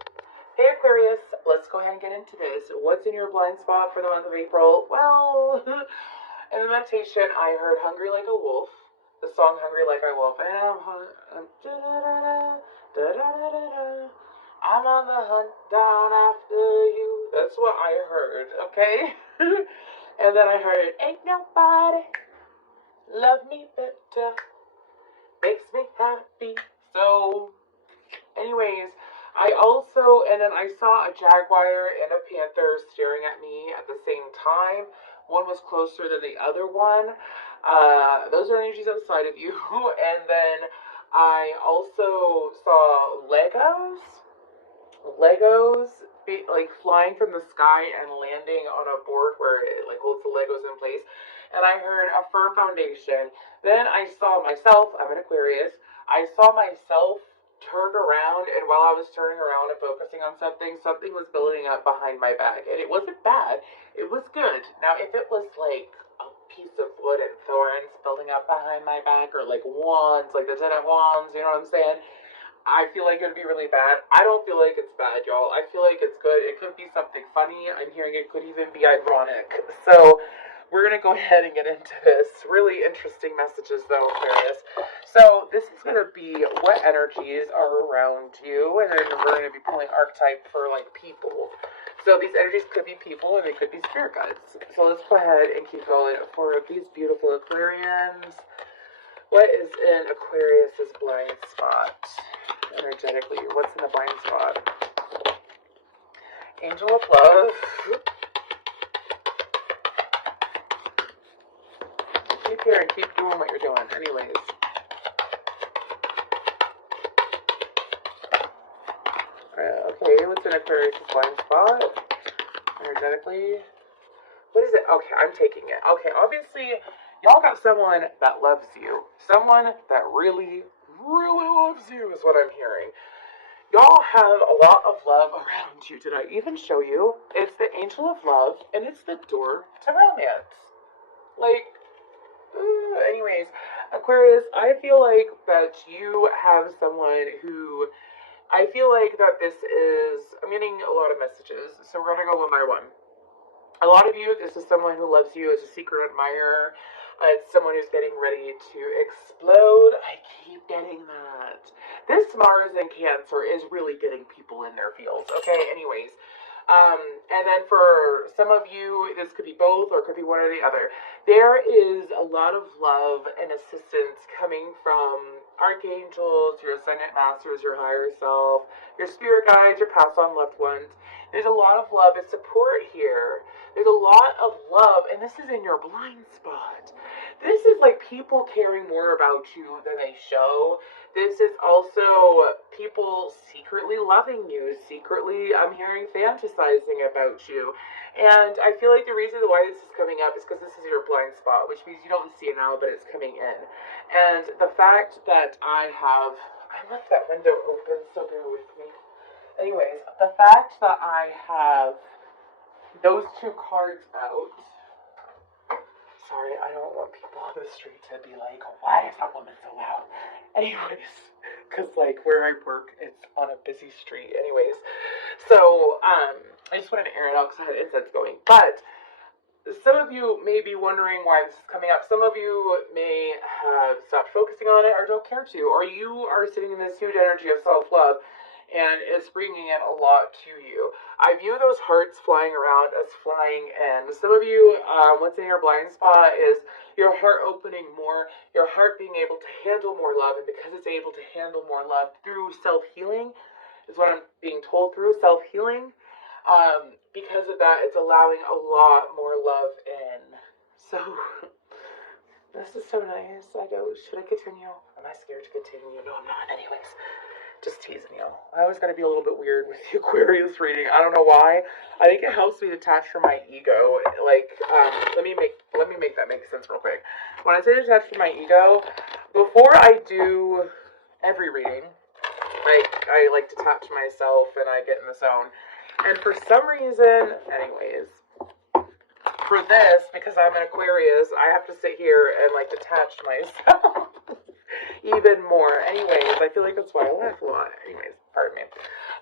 Hey Aquarius, let's go ahead and get into this. What's in your blind spot for the month of April? Well, in the meditation, I heard Hungry Like a Wolf, the song Hungry Like a Wolf. And I'm on the hunt down after you. That's what I heard, okay? And then I heard, ain't nobody love me better, makes me happy. So, anyways, and then I saw a jaguar and a panther staring at me at the same time. One was closer than the other one. Those are energies outside of you. And then I also saw Legos like flying from the sky and landing on a board where it like holds the Legos in place. And I heard a firm foundation. Then I saw myself, I'm an Aquarius, I saw myself turned around, and while I was turning around and focusing on something was building up behind my back. And it wasn't bad, it was good. Now if it was like a piece of wood and thorns building up behind my back, or like wands, like the 10 of wands, you know what I'm saying? I feel like it would be really bad. I don't feel like it's bad, y'all. I feel like it's good. It could be something funny. I'm hearing it could even be ironic. So we're going to go ahead and get into this. Really interesting messages, though, Aquarius. So this is going to be what energies are around you. And then we're going to be pulling archetype for, like, people. So these energies could be people, and they could be spirit guides. So let's go ahead and keep going for these beautiful Aquarians. What is in Aquarius's blind spot? Energetically, what's in the blind spot? Angel of Love. Keep here and keep doing what you're doing. Anyways. Okay, what's in Aquarius' blind spot? Energetically. What is it? Okay, I'm taking it. Okay, obviously, y'all got someone that loves you. Someone that really, really loves you is what I'm hearing. Y'all have a lot of love around you. Did I even show you? It's the Angel of Love, and it's the door to romance. Like, anyways, Aquarius, I feel like that you have someone who, I feel like that this is, I'm getting a lot of messages, so we're going to go one by one. A lot of you, this is someone who loves you as a secret admirer. It's someone who's getting ready to explode. I keep getting that. This Mars in Cancer is really getting people in their fields, okay? Anyways. And then for some of you, this could be both or it could be one or the other. There is a lot of love and assistance coming from archangels, your ascendant masters, your higher self, your spirit guides, your past on loved ones. There's a lot of love and support here. There's a lot of love, and this is in your blind spot. This is like people caring more about you than they show. This is also people secretly loving you, secretly, I'm hearing, fantasizing about you. And I feel like the reason why this is coming up is because this is your blind spot, which means you don't see it now, but it's coming in. And the fact that I left that window open, so bear with me. Anyways, the fact that I have those two cards out. Sorry, I don't want people on the street to be like, why is that woman so loud? Anyways, because like where I work, it's on a busy street. Anyways, so I just wanted to air it out because I had incense going. But some of you may be wondering why this is coming up. Some of you may have stopped focusing on it or don't care to. Or you are sitting in this huge energy of self-love and it's bringing in a lot to you. I view those hearts flying around as flying in. Some of you, what's in your blind spot is your heart opening more, your heart being able to handle more love, and because it's able to handle more love through self-healing, is what I'm being told, through self-healing. Because of that, it's allowing a lot more love in. So, this is so nice. Should I continue? Am I scared to continue? No, I'm not. Anyways. Just teasing you. I always gotta be a little bit weird with the Aquarius reading. I don't know why. I think it helps me detach from my ego. Like, let me make that make sense real quick. When I say detach from my ego, before I do every reading, I like detach myself and I get in the zone. And for some reason, anyways, for this, because I'm an Aquarius, I have to sit here and like detach myself. even more. Anyways, I feel like that's why I laugh a lot. Anyways, pardon me.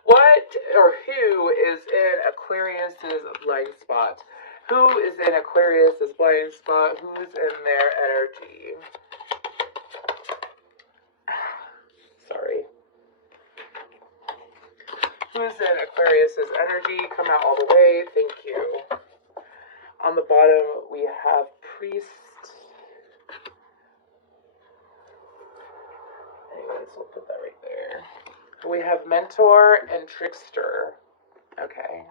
What or who is in Aquarius's blind spot? Who is in Aquarius's blind spot? Who's in their energy? Sorry. Who's in Aquarius's energy? Come out all the way. Thank you. On the bottom, we have Priest. Anyways, we'll put that right there. We have Mentor and Trickster. Okay.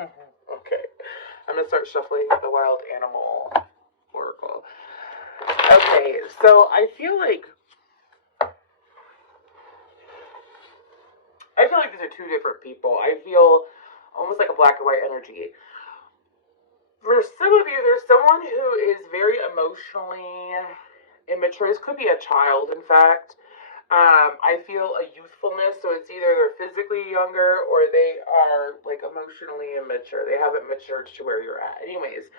Okay. I'm going to start shuffling the Wild Animal Oracle. Okay, so I feel like these are two different people. I feel almost like a black and white energy. For some of you, there's someone who is very emotionally immature. This could be a child, in fact. I feel a youthfulness, so it's either they're physically younger or they are like emotionally immature. They haven't matured to where you're at. Anyways,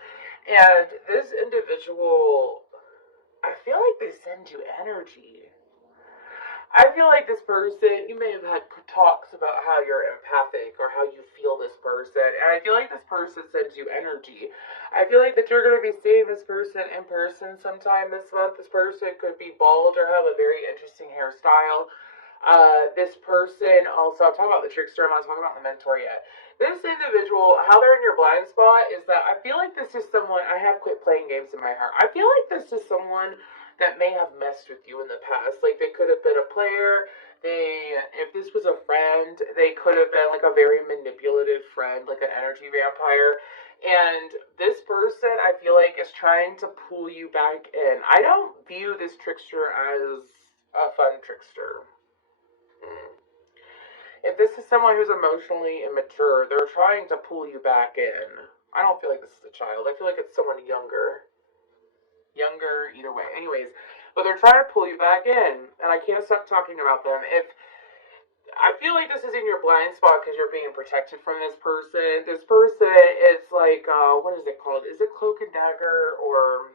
and this individual, I feel like they send you energy. I feel like this person, you may have had talks about how you're empathic or how you feel this person, and I feel like this person sends you energy. I feel like that you're going to be seeing this person in person sometime this month. This person could be bald or have a very interesting hairstyle. This person, also, I'm talking about the trickster, I'm not talking about the mentor yet. This individual, how they're in your blind spot is that I feel like this is someone, I have quit playing games in my heart. I feel like this is someone that may have messed with you in the past. Like, they could have been a player. If this was a friend, they could have been like a very manipulative friend, like an energy vampire. And this person, I feel like, is trying to pull you back in. I don't view this trickster as a fun trickster. If this is someone who's emotionally immature, they're trying to pull you back in. I don't feel like this is a child. I feel like it's someone younger. Younger, either way. Anyways, but they're trying to pull you back in, and I can't stop talking about them. I feel like this is in your blind spot because you're being protected from this person. This person is like, what is it called? Is it Cloak and Dagger, or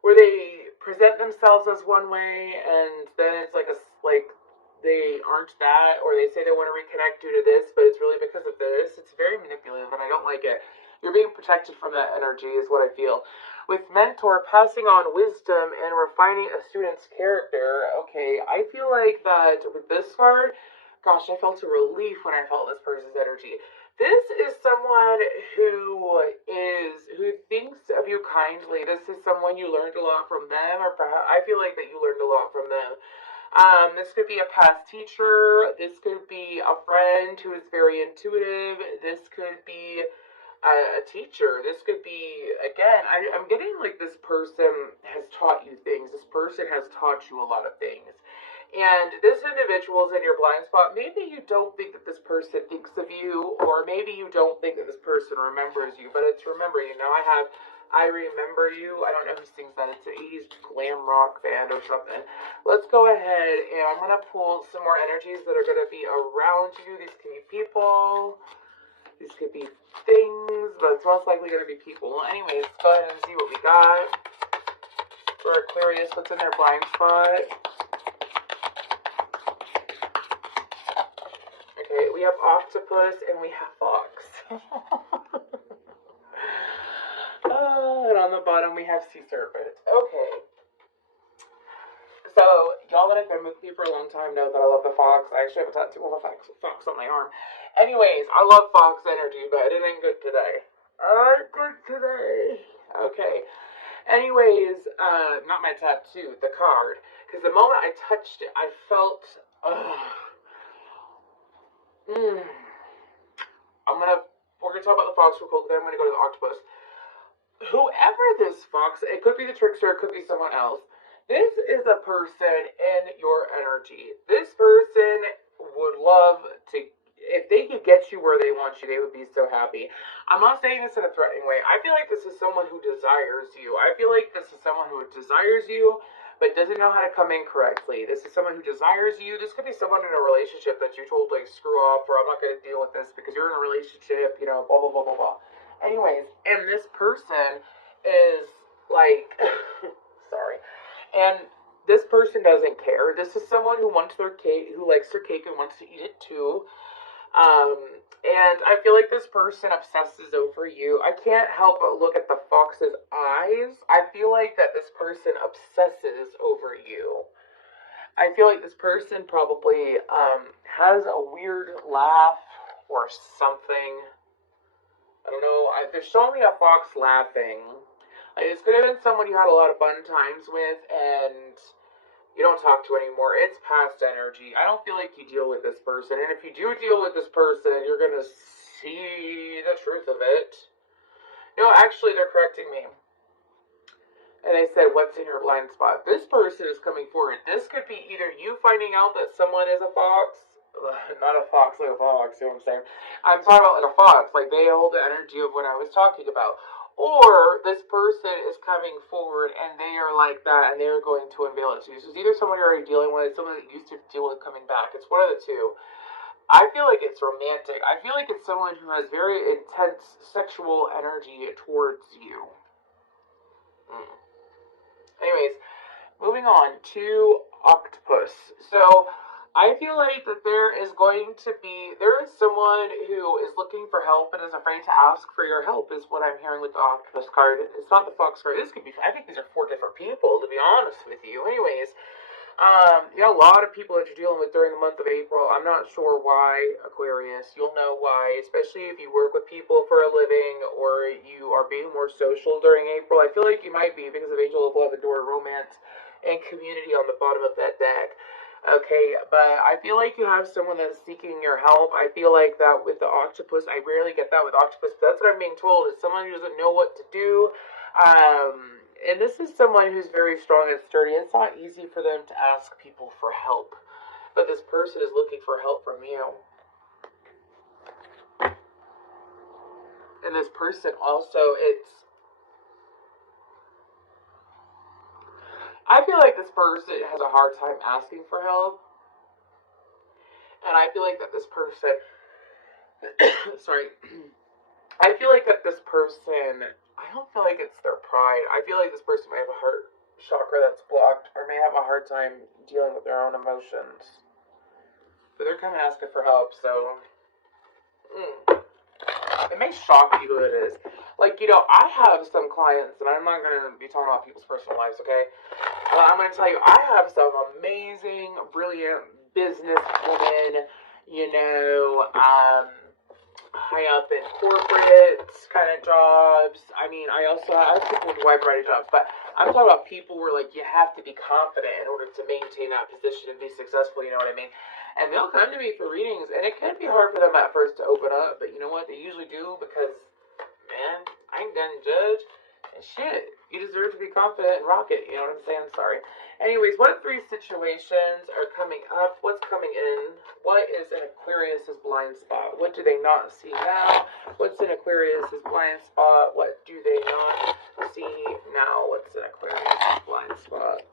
where they present themselves as one way, and then it's like they aren't that, or they say they want to reconnect due to this, but it's really because of this. It's very manipulative, and I don't like it. You're being protected from that energy is what I feel. With Mentor, passing on wisdom and refining a student's character. Okay, I feel like that with this card, gosh, I felt a relief when I felt this person's energy. This is someone who thinks of you kindly. This is someone you learned a lot from them, or perhaps I feel like that you learned a lot from them. This could be a past teacher. This could be a friend who is very intuitive. This could be a teacher. This could be, again, I'm getting like this person has taught you things. This person has taught you a lot of things. And this individual is in your blind spot. Maybe you don't think that this person thinks of you, or maybe you don't think that this person remembers you, but it's remember you. Now I Remember You. I don't know who sings that. It's an 80s glam rock band or something. Let's go ahead and I'm going to pull some more energies that are going to be around you. These can be people. These could be things, but it's most likely going to be people. Well, anyways, let's go ahead and see what we got. For Aquarius, what's in their blind spot? Okay, we have octopus and we have fox. And on the bottom we have sea serpent. Okay. So, y'all that have been with me for a long time know that I love the fox. I actually have a tattoo of a fox on my arm. Anyways, I love fox energy, but it ain't good today. Okay. Anyways, not my tattoo, the card. Because the moment I touched it, I felt, we're gonna talk about the fox real quick, then I'm gonna go to the octopus. Whoever this fox, it could be the trickster, it could be someone else. This is a person in your energy. This person would love to, if they could get you where they want you, they would be so happy. I'm not saying this in a threatening way. I feel like this is someone who desires you. I feel like this is someone who desires you, but doesn't know how to come in correctly. This is someone who desires you. This could be someone in a relationship that you told, like, screw off, or I'm not going to deal with this because you're in a relationship, you know, blah, blah, blah, blah, blah. Anyways, and this person is, like, sorry. And this person doesn't care. This is someone who wants their cake, who likes their cake and wants to eat it too. Um, and I feel like this person obsesses over you. I can't help but look at the fox's eyes. I feel like that this person obsesses over you. I feel like this person probably has a weird laugh or something. I don't know. They're showing me a fox laughing. Like, this could have been someone you had a lot of fun times with, and you don't talk to anymore. It's past energy. I don't feel like you deal with this person. And if you do deal with this person, you're going to see the truth of it. No, actually, they're correcting me. And they said, what's in your blind spot? This person is coming forward. This could be either you finding out that someone is a fox. Not a fox like a fox, you know what I'm saying? I'm talking about like a fox. Like, they hold the energy of what I was talking about. Or this person is coming forward and they are like that and they're going to unveil it to you. So it's either someone you're already dealing with, someone that you used to deal with coming back. It's one of the two. I feel like it's romantic. I feel like it's someone who has very intense sexual energy towards you. Anyways, moving on to octopus. So I feel like that there is someone who is looking for help and is afraid to ask for your help, is what I'm hearing with the octopus card. It's not the fox card. I think these are 4 different people, to be honest with you. Anyways, a lot of people that you're dealing with during the month of April. I'm not sure why, Aquarius. You'll know why, especially if you work with people for a living or you are being more social during April. I feel like you might be because of Angel of Love, Adore, Romance, and Community on the bottom of that deck. Okay, but I feel like you have someone that's seeking your help. I feel like that with the octopus. I rarely get that with octopus, but that's what I'm being told, is someone who doesn't know what to do. And this is someone who's very strong and sturdy. It's not easy for them to ask people for help, but this person is looking for help from you. And this person also, I feel like this person has a hard time asking for help. And I feel like that this person, sorry, I feel like that this person, I don't feel like it's their pride. I feel like this person may have a heart chakra that's blocked or may have a hard time dealing with their own emotions. But they're coming asking for help, so it may shock you who it is. Like, I have some clients, and I'm not going to be talking about people's personal lives, okay? I'm going to tell you, I have some amazing, brilliant business women, high up in corporate kind of jobs. I mean, I have people with a wide variety of jobs, but I'm talking about people where, like, you have to be confident in order to maintain that position and be successful, you know what I mean? And they'll come to me for readings, and it can be hard for them at first to open up, but you know what? They usually do because, man, I ain't gonna judge. And shit, you deserve to be confident and rock it, you know what I'm saying? Sorry. Anyways, what 3 situations are coming up? What's coming in? What is in Aquarius's blind spot? What do they not see now? What's in Aquarius's blind spot? What do they not see now? What's in Aquarius's blind spot?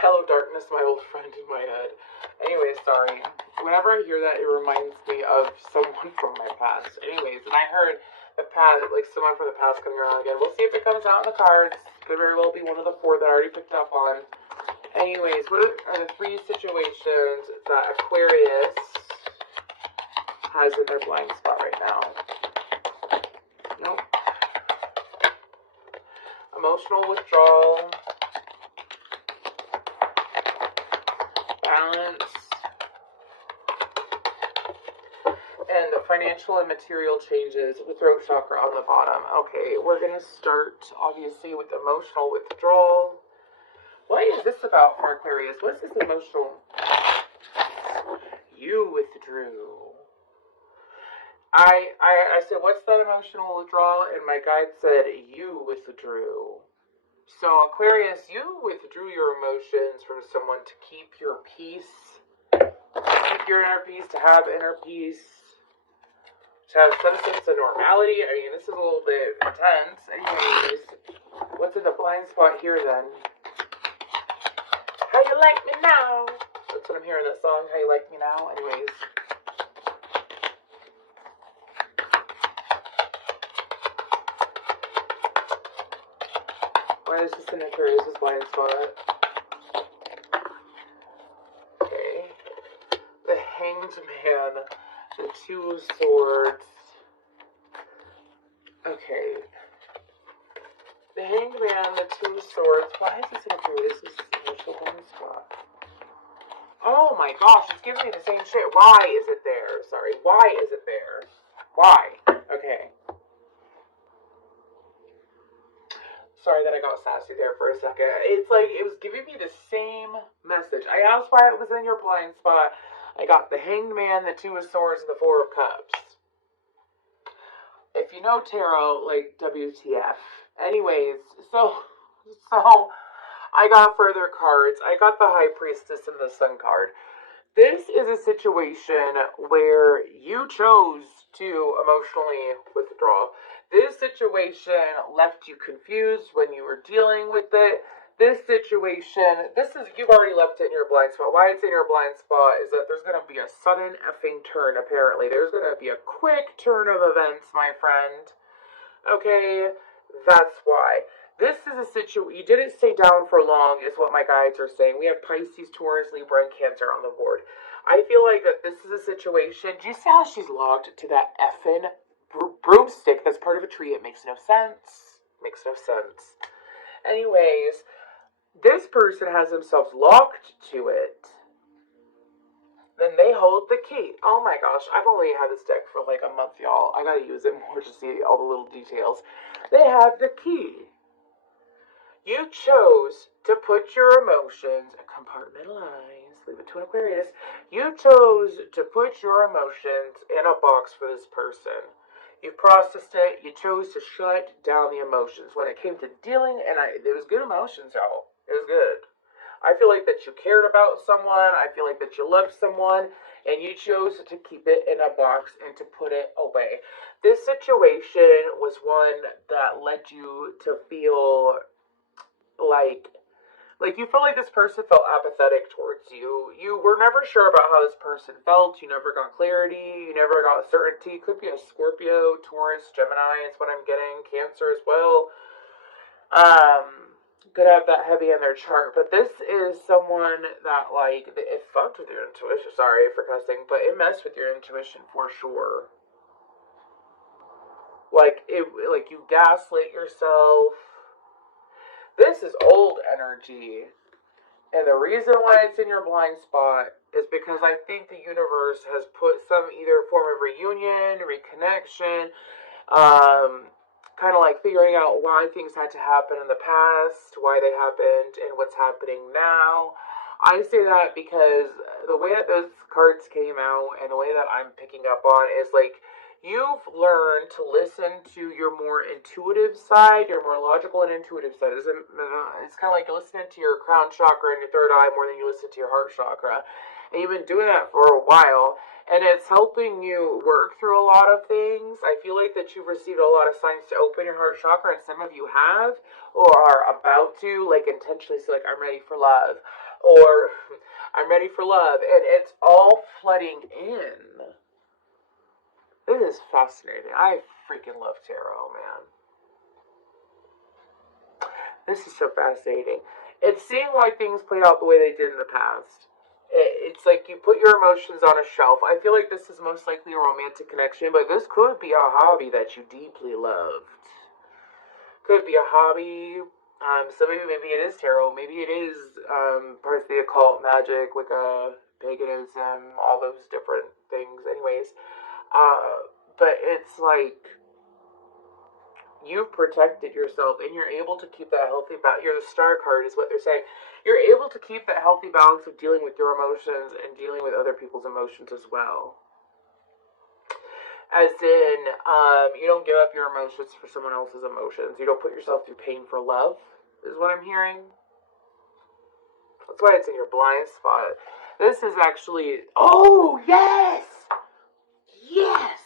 Hello, darkness, my old friend in my head. Anyways, sorry. Whenever I hear that, it reminds me of someone from my past. Anyways, and I heard the past, like someone from the past coming around again. We'll see if it comes out in the cards. Could very well be one of the 4 that I already picked up on. Anyways, what are the 3 situations that Aquarius has in their blind spot right now? Nope. Emotional withdrawal. Balance, and financial and material changes, the throat chakra on the bottom. Okay, we're going to start, obviously, with emotional withdrawal. What is this about for Aquarius? What's this emotional? You withdrew. I said, what's that emotional withdrawal? And my guide said, you withdrew. So, Aquarius, you withdrew your emotions from someone to keep your peace, to keep your inner peace, to have inner peace, to have some sense of normality. I mean, this is a little bit intense. Anyways, what's in the blind spot here then? How you like me now? That's what I'm hearing in that song, How You Like Me Now. Anyways. Why is this in Aquarius' blind spot? Okay. The Hanged Man, the Two of Swords. Okay. The Hanged Man, the Two of Swords. Why is this in Aquarius' initial blind spot? Oh my gosh, it's giving me the same shit. Why is it there? Sorry, why is it there? Why? Okay. Sorry that I got sassy there for a second. It's like it was giving me the same message. I asked why it was in your blind spot. I got the Hanged Man, the Two of Swords, and the Four of Cups. If you know tarot, like WTF. Anyways, so I got further cards. I got the High Priestess and the Sun card. This is a situation where you chose to emotionally withdraw. This situation left you confused when you were dealing with it. This situation, you've already left it in your blind spot. Why it's in your blind spot is that there's going to be a sudden effing turn, apparently. There's going to be a quick turn of events, my friend. Okay, that's why. This is a situation, you didn't stay down for long, is what my guides are saying. We have Pisces, Taurus, Libra, and Cancer on the board. I feel like that this is a situation, do you see how she's logged to that effing broomstick that's part of a tree? It makes no sense. Makes no sense. Anyways, this person has themselves locked to it. Then they hold the key. Oh my gosh, I've only had this deck for like a month, y'all. I gotta use it more to see all the little details. They have the key. You chose to put your emotions, compartmentalize, leave it to an Aquarius. You chose to put your emotions in a box for this person. You processed it. You chose to shut down the emotions. When it came to dealing, and it was good emotions, y'all. It was good. I feel like that you cared about someone. I feel like that you loved someone, and you chose to keep it in a box and to put it away. This situation was one that led you to feel like you felt like this person felt apathetic towards you. You were never sure about how this person felt. You never got clarity. You never got certainty. Could be a Scorpio, Taurus, Gemini is what I'm getting. Cancer as well. Could have that heavy in their chart. But this is someone that, like, it fucked with your intuition. Sorry for cussing. But it messed with your intuition for sure. Like you gaslit yourself. This is old energy. And the reason why it's in your blind spot is because I think the universe has put some either form of reunion, reconnection, kind of like figuring out why things had to happen in the past, why they happened, and what's happening now. I say that because the way that those cards came out and the way that I'm picking up on is like, you've learned to listen to your more intuitive side, your more logical and intuitive side. It's kind of like you're listening to your crown chakra and your third eye more than you listen to your heart chakra. And you've been doing that for a while, and it's helping you work through a lot of things. I feel like that you've received a lot of signs to open your heart chakra, and some of you have, or are about to, like intentionally say, like, I'm ready for love, or I'm ready for love, and it's all flooding in. This is fascinating. I freaking love tarot, man. This is so fascinating. It's seeing why things played out the way they did in the past. It's like you put your emotions on a shelf. I feel like this is most likely a romantic connection, but this could be a hobby that you deeply loved. Could be a hobby. So maybe it is tarot. Maybe it is parts of the occult, magic, Wicca, paganism, all those different things. Anyways. But it's like you've protected yourself and you're able to keep that healthy balance. You're the star card is what they're saying. You're able to keep that healthy balance of dealing with your emotions and dealing with other people's emotions as well. As in, you don't give up your emotions for someone else's emotions. You don't put yourself through pain for love, is what I'm hearing. That's why it's in your blind spot. This is actually, oh, yes! Yes!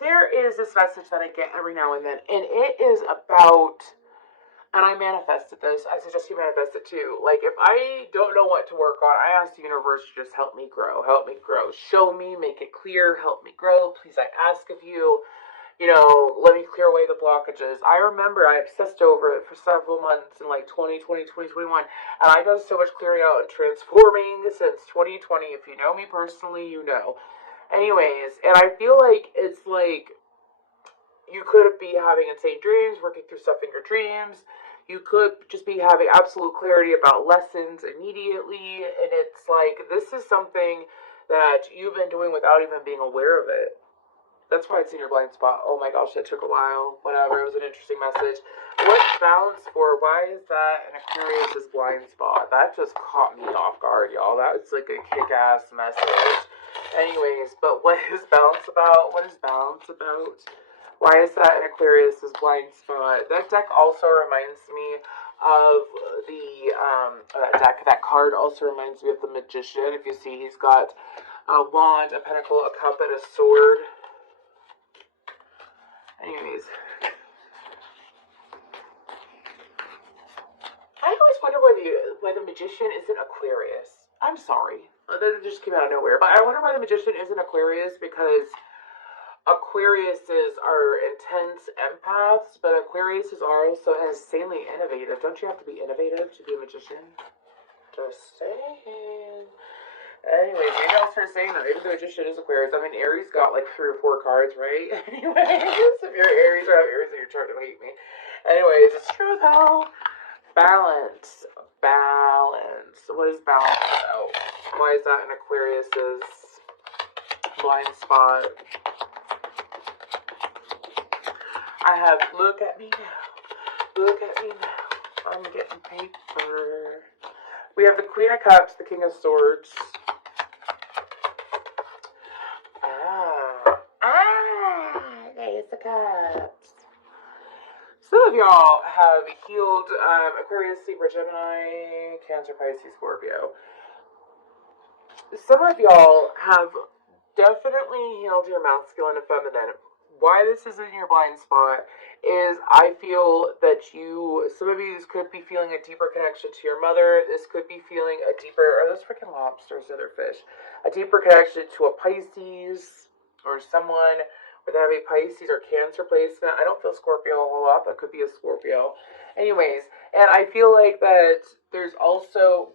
There is this message that I get every now and then, and it is about, and I manifested this, I suggest you manifest it too. Like, if I don't know what to work on, I ask the universe to just help me grow, show me, make it clear, help me grow, please I ask of you. you know, let me clear away the blockages. I remember I obsessed over it for several months in like 2020, 2021, and I done so much clearing out and transforming since 2020. If you know me personally, you know. Anyways, and I feel like it's like you could be having insane dreams, working through stuff in your dreams. You could just be having absolute clarity about lessons immediately, and it's like this is something that you've been doing without even being aware of it. That's why it's in your blind spot. Oh my gosh, that took a while. Whatever, it was an interesting message. What's balance for? Why is that an Aquarius' blind spot? That just caught me off guard, y'all. That was like a kick-ass message. Anyways, but what is balance about? What is balance about? Why is that an Aquarius' blind spot? That deck also reminds me of that card also reminds me of the Magician. If you see, he's got a wand, a pentacle, a cup, and a sword. Anyways, I always wonder why the Magician isn't Aquarius. I'm sorry, that just came out of nowhere. But I wonder why the Magician isn't Aquarius, because Aquariuses are intense empaths, but Aquariuses are also insanely innovative. Don't you have to be innovative to be a magician? Just saying. Anyways, maybe I'll start saying that. Maybe the Magician is Aquarius. I mean, Aries got like 3 or 4 cards, right? Anyways, if you're Aries or have Aries in your chart, don't hate me. Anyways, it's true though. Balance. Balance. What is balance about? Why is that in Aquarius's blind spot? I have, look at me now. Look at me now. I'm getting paper. We have the Queen of Cups, the King of Swords. Ace of Cups. Some of y'all have healed Aquarius, Libra, Gemini, Cancer, Pisces, Scorpio. Some of y'all have definitely healed your masculine and feminine. Why this is in your blind spot is I feel that some of you could be feeling a deeper connection to your mother. This could be feeling a deeper, are those freaking lobsters or other fish? A deeper connection to a Pisces or someone with a heavy Pisces or Cancer placement. I don't feel Scorpio a whole lot, but it could be a Scorpio. Anyways, and I feel like that there's also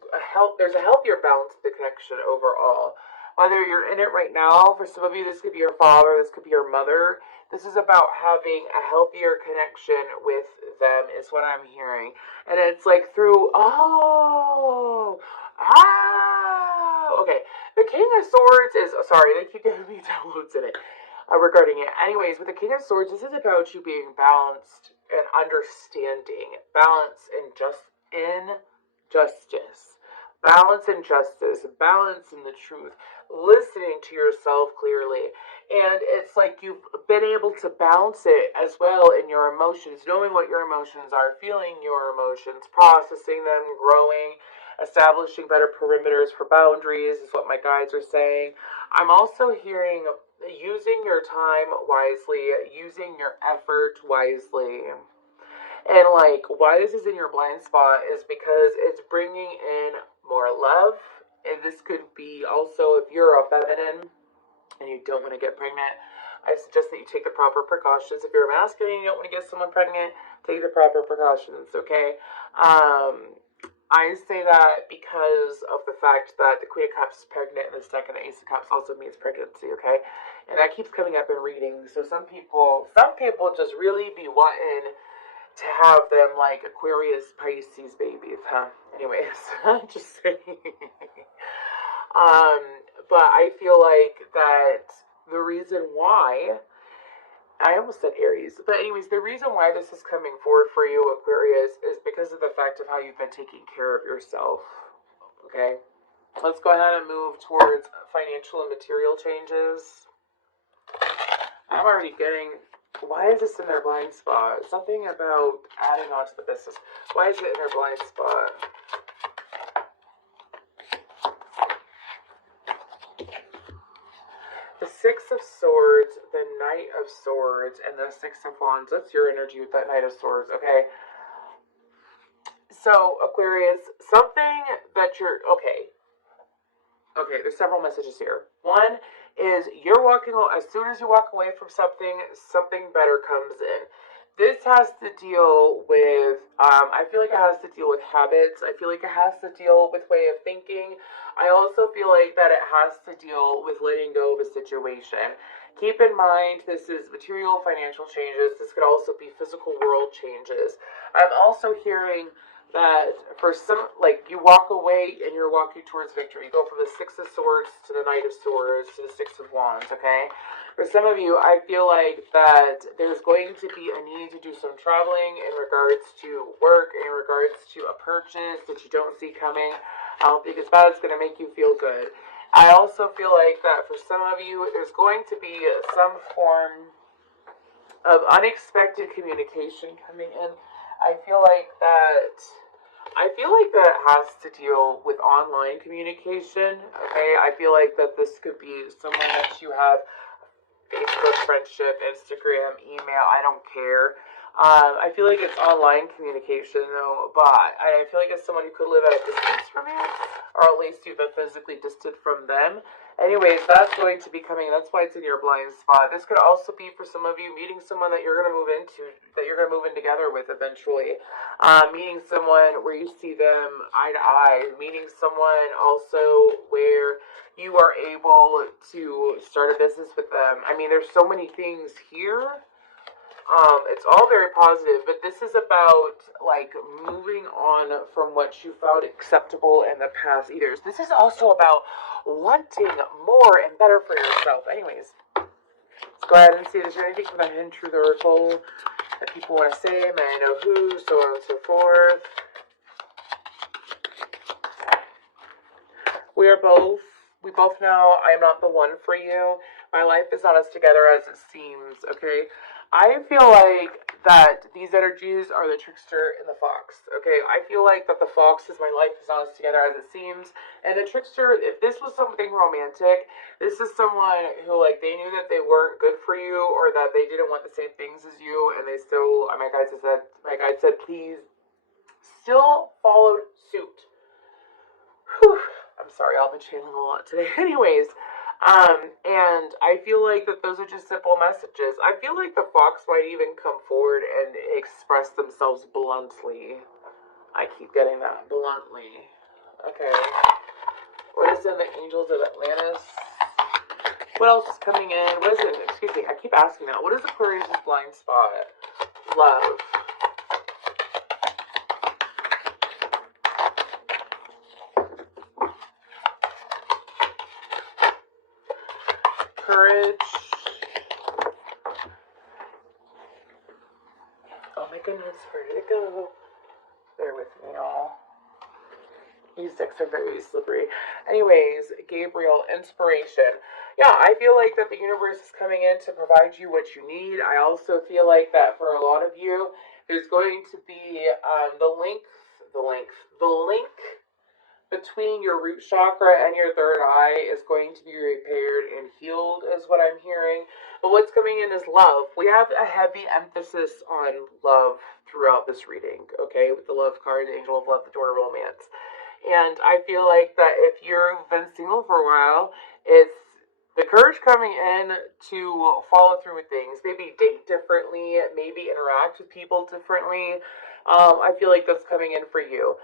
there's a healthier balance to the connection overall. Whether you're in it right now, for some of you, this could be your father, this could be your mother. This is about having a healthier connection with them, is what I'm hearing. And it's like through, okay. The King of Swords is, sorry, they keep giving me downloads in it regarding it. Anyways, with the King of Swords, this is about you being balanced and understanding. Balance and justice. Balance and justice. Balance in the truth. Listening to yourself clearly. And it's like you've been able to balance it as well in your emotions, knowing what your emotions are, feeling your emotions, processing them, growing, establishing better perimeters for boundaries is what my guides are saying. I'm also hearing using your time wisely, using your effort wisely. And like, why this is in your blind spot is because it's bringing in more love. And this could be also, if you're a feminine and you don't want to get pregnant, I suggest that you take the proper precautions. If you're a masculine and you don't want to get someone pregnant, take the proper precautions, okay? I say that because of the fact that the Queen of Cups is pregnant and the deck of the Ace of Cups also means pregnancy, okay? And that keeps coming up in readings. So some people just really be wanting to have them like Aquarius, Pisces babies, huh? Anyways, just saying. But I feel like that the reason why, I almost said Aries, but anyways, the reason why this is coming forward for you, Aquarius, is because of the fact of how you've been taking care of yourself, okay? Let's go ahead and move towards financial and material changes. I'm already getting, why is this in their blind spot? Something about adding on to the business. Why is it in their blind spot? The Six of Swords, the Knight of Swords, and the Six of Wands. That's your energy with that Knight of Swords, okay? So, Aquarius, something that you're, okay. Okay, there's several messages here. One is you're walking, as soon as you walk away from something, something better comes in. This has to deal with, I feel like it has to deal with habits. I feel like it has to deal with way of thinking. I also feel like that it has to deal with letting go of a situation. Keep in mind, this is material financial changes. This could also be physical world changes. I'm also hearing that for some, like, you walk away and you're walking towards victory. You go from the Six of Swords to the Knight of Swords to the Six of Wands, okay? For some of you, I feel like that there's going to be a need to do some traveling in regards to work, in regards to a purchase that you don't see coming. I don't think it's bad. It's going to make you feel good. I also feel like that for some of you, there's going to be some form of unexpected communication coming in. I feel like that has to deal with online communication. Okay, I feel like that this could be someone that you have Facebook friendship, Instagram, email, I don't care. I feel like it's online communication though, but I feel like it's someone who could live at a distance from you, or at least you've been physically distant from them. Anyways, that's going to be coming. That's why it's in your blind spot. This could also be for some of you meeting someone that you're going to move into, that you're going to move in together with eventually. Meeting someone where you see them eye to eye. Meeting someone also where you are able to start a business with them. I mean, there's so many things here. It's all very positive, but this is about, like, moving on from what you found acceptable in the past. This is also about wanting more and better for yourself. Anyways, let's go ahead and see. Is there anything from the hidden truth oracle that people want to say? May I know who? So on and so forth. We both know I am not the one for you. My life is not as together as it seems, okay? I feel like that these energies are the trickster and the fox, okay? I feel like that the fox is my life is not as together as it seems. And the trickster, if this was something romantic, this is someone who, like, they knew that they weren't good for you or that they didn't want the same things as you, and they still, my guide said, please, still followed suit. Whew. I'm sorry, I've been channeling a lot today. Anyways, and I feel like that those are just simple messages. I feel like the fox might even come forward and express themselves bluntly. I keep getting that, bluntly. Okay. What is in the Angels of Atlantis? What else is coming in? What is it? Excuse me, I keep asking that. What is Aquarius' blind spot? Love. Courage. Oh my goodness, where did it go? Bear with me, y'all. These decks are very slippery. Anyways, Gabriel, inspiration. Yeah, I feel like that the universe is coming in to provide you what you need. I also feel like that for a lot of you, there's going to be the link between your root chakra and your third eye is going to be repaired and healed, is what I'm hearing. But what's coming in is love. We have a heavy emphasis on love throughout this reading, okay? With the love card, the angel of love, the door of romance. And I feel like that if you've been single for a while, it's the courage coming in to follow through with things. Maybe date differently, maybe interact with people differently. I feel like that's coming in for you.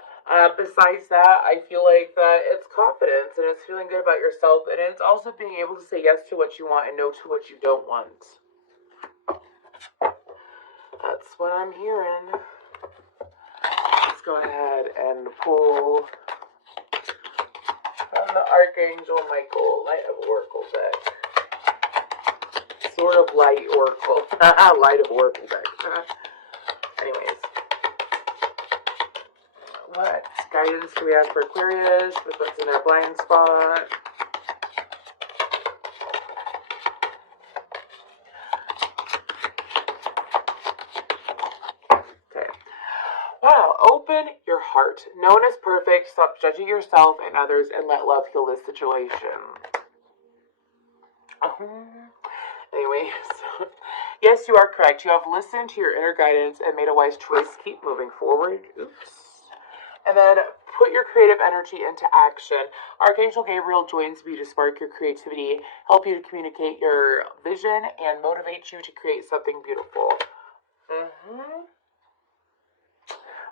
Besides that, I feel like that it's confidence and it's feeling good about yourself, and it's also being able to say yes to what you want and no to what you don't want. That's what I'm hearing. Let's go ahead and pull from the Archangel Michael, Light of Oracle deck. Sort of light Oracle. Light of Oracle deck. Anyways. What guidance do we have for Aquarius with what's in their blind spot? Okay. Wow, open your heart. No one is perfect. Stop judging yourself and others and let love heal this situation. Anyway, so, yes, you are correct. You have listened to your inner guidance and made a wise choice. Keep moving forward. Oops. And then put your creative energy into action. Archangel Gabriel joins me to spark your creativity, help you to communicate your vision, and motivate you to create something beautiful.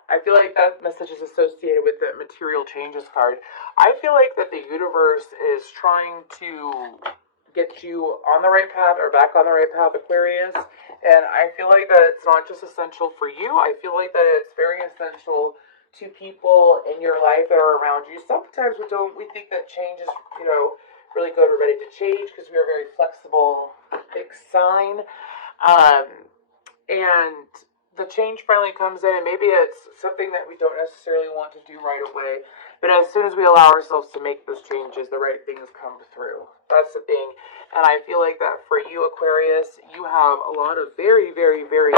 I feel like that message is associated with the material changes card. I feel like that the universe is trying to get you on the right path or back on the right path, Aquarius. And I feel like that it's not just essential for you. I feel like that it's very essential to people in your life that are around you. Sometimes we think that change is, really good. We're ready to change because we are very flexible, big sign. And the change finally comes in, and maybe it's something that we don't necessarily want to do right away. But as soon as we allow ourselves to make those changes, the right things come through. That's the thing. And I feel like that for you, Aquarius, you have a lot of very, very, very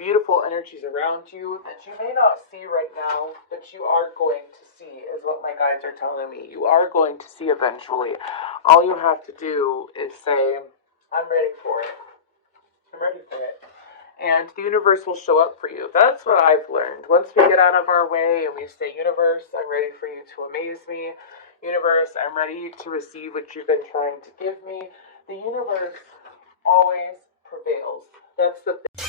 beautiful energies around you that you may not see right now, but you are going to see, is what my guides are telling me. You are going to see eventually. All you have to do is say, I'm ready for it. I'm ready for it. And the universe will show up for you. That's what I've learned. Once we get out of our way and we say, universe, I'm ready for you to amaze me. Universe, I'm ready to receive what you've been trying to give me. The universe always prevails. That's the thing.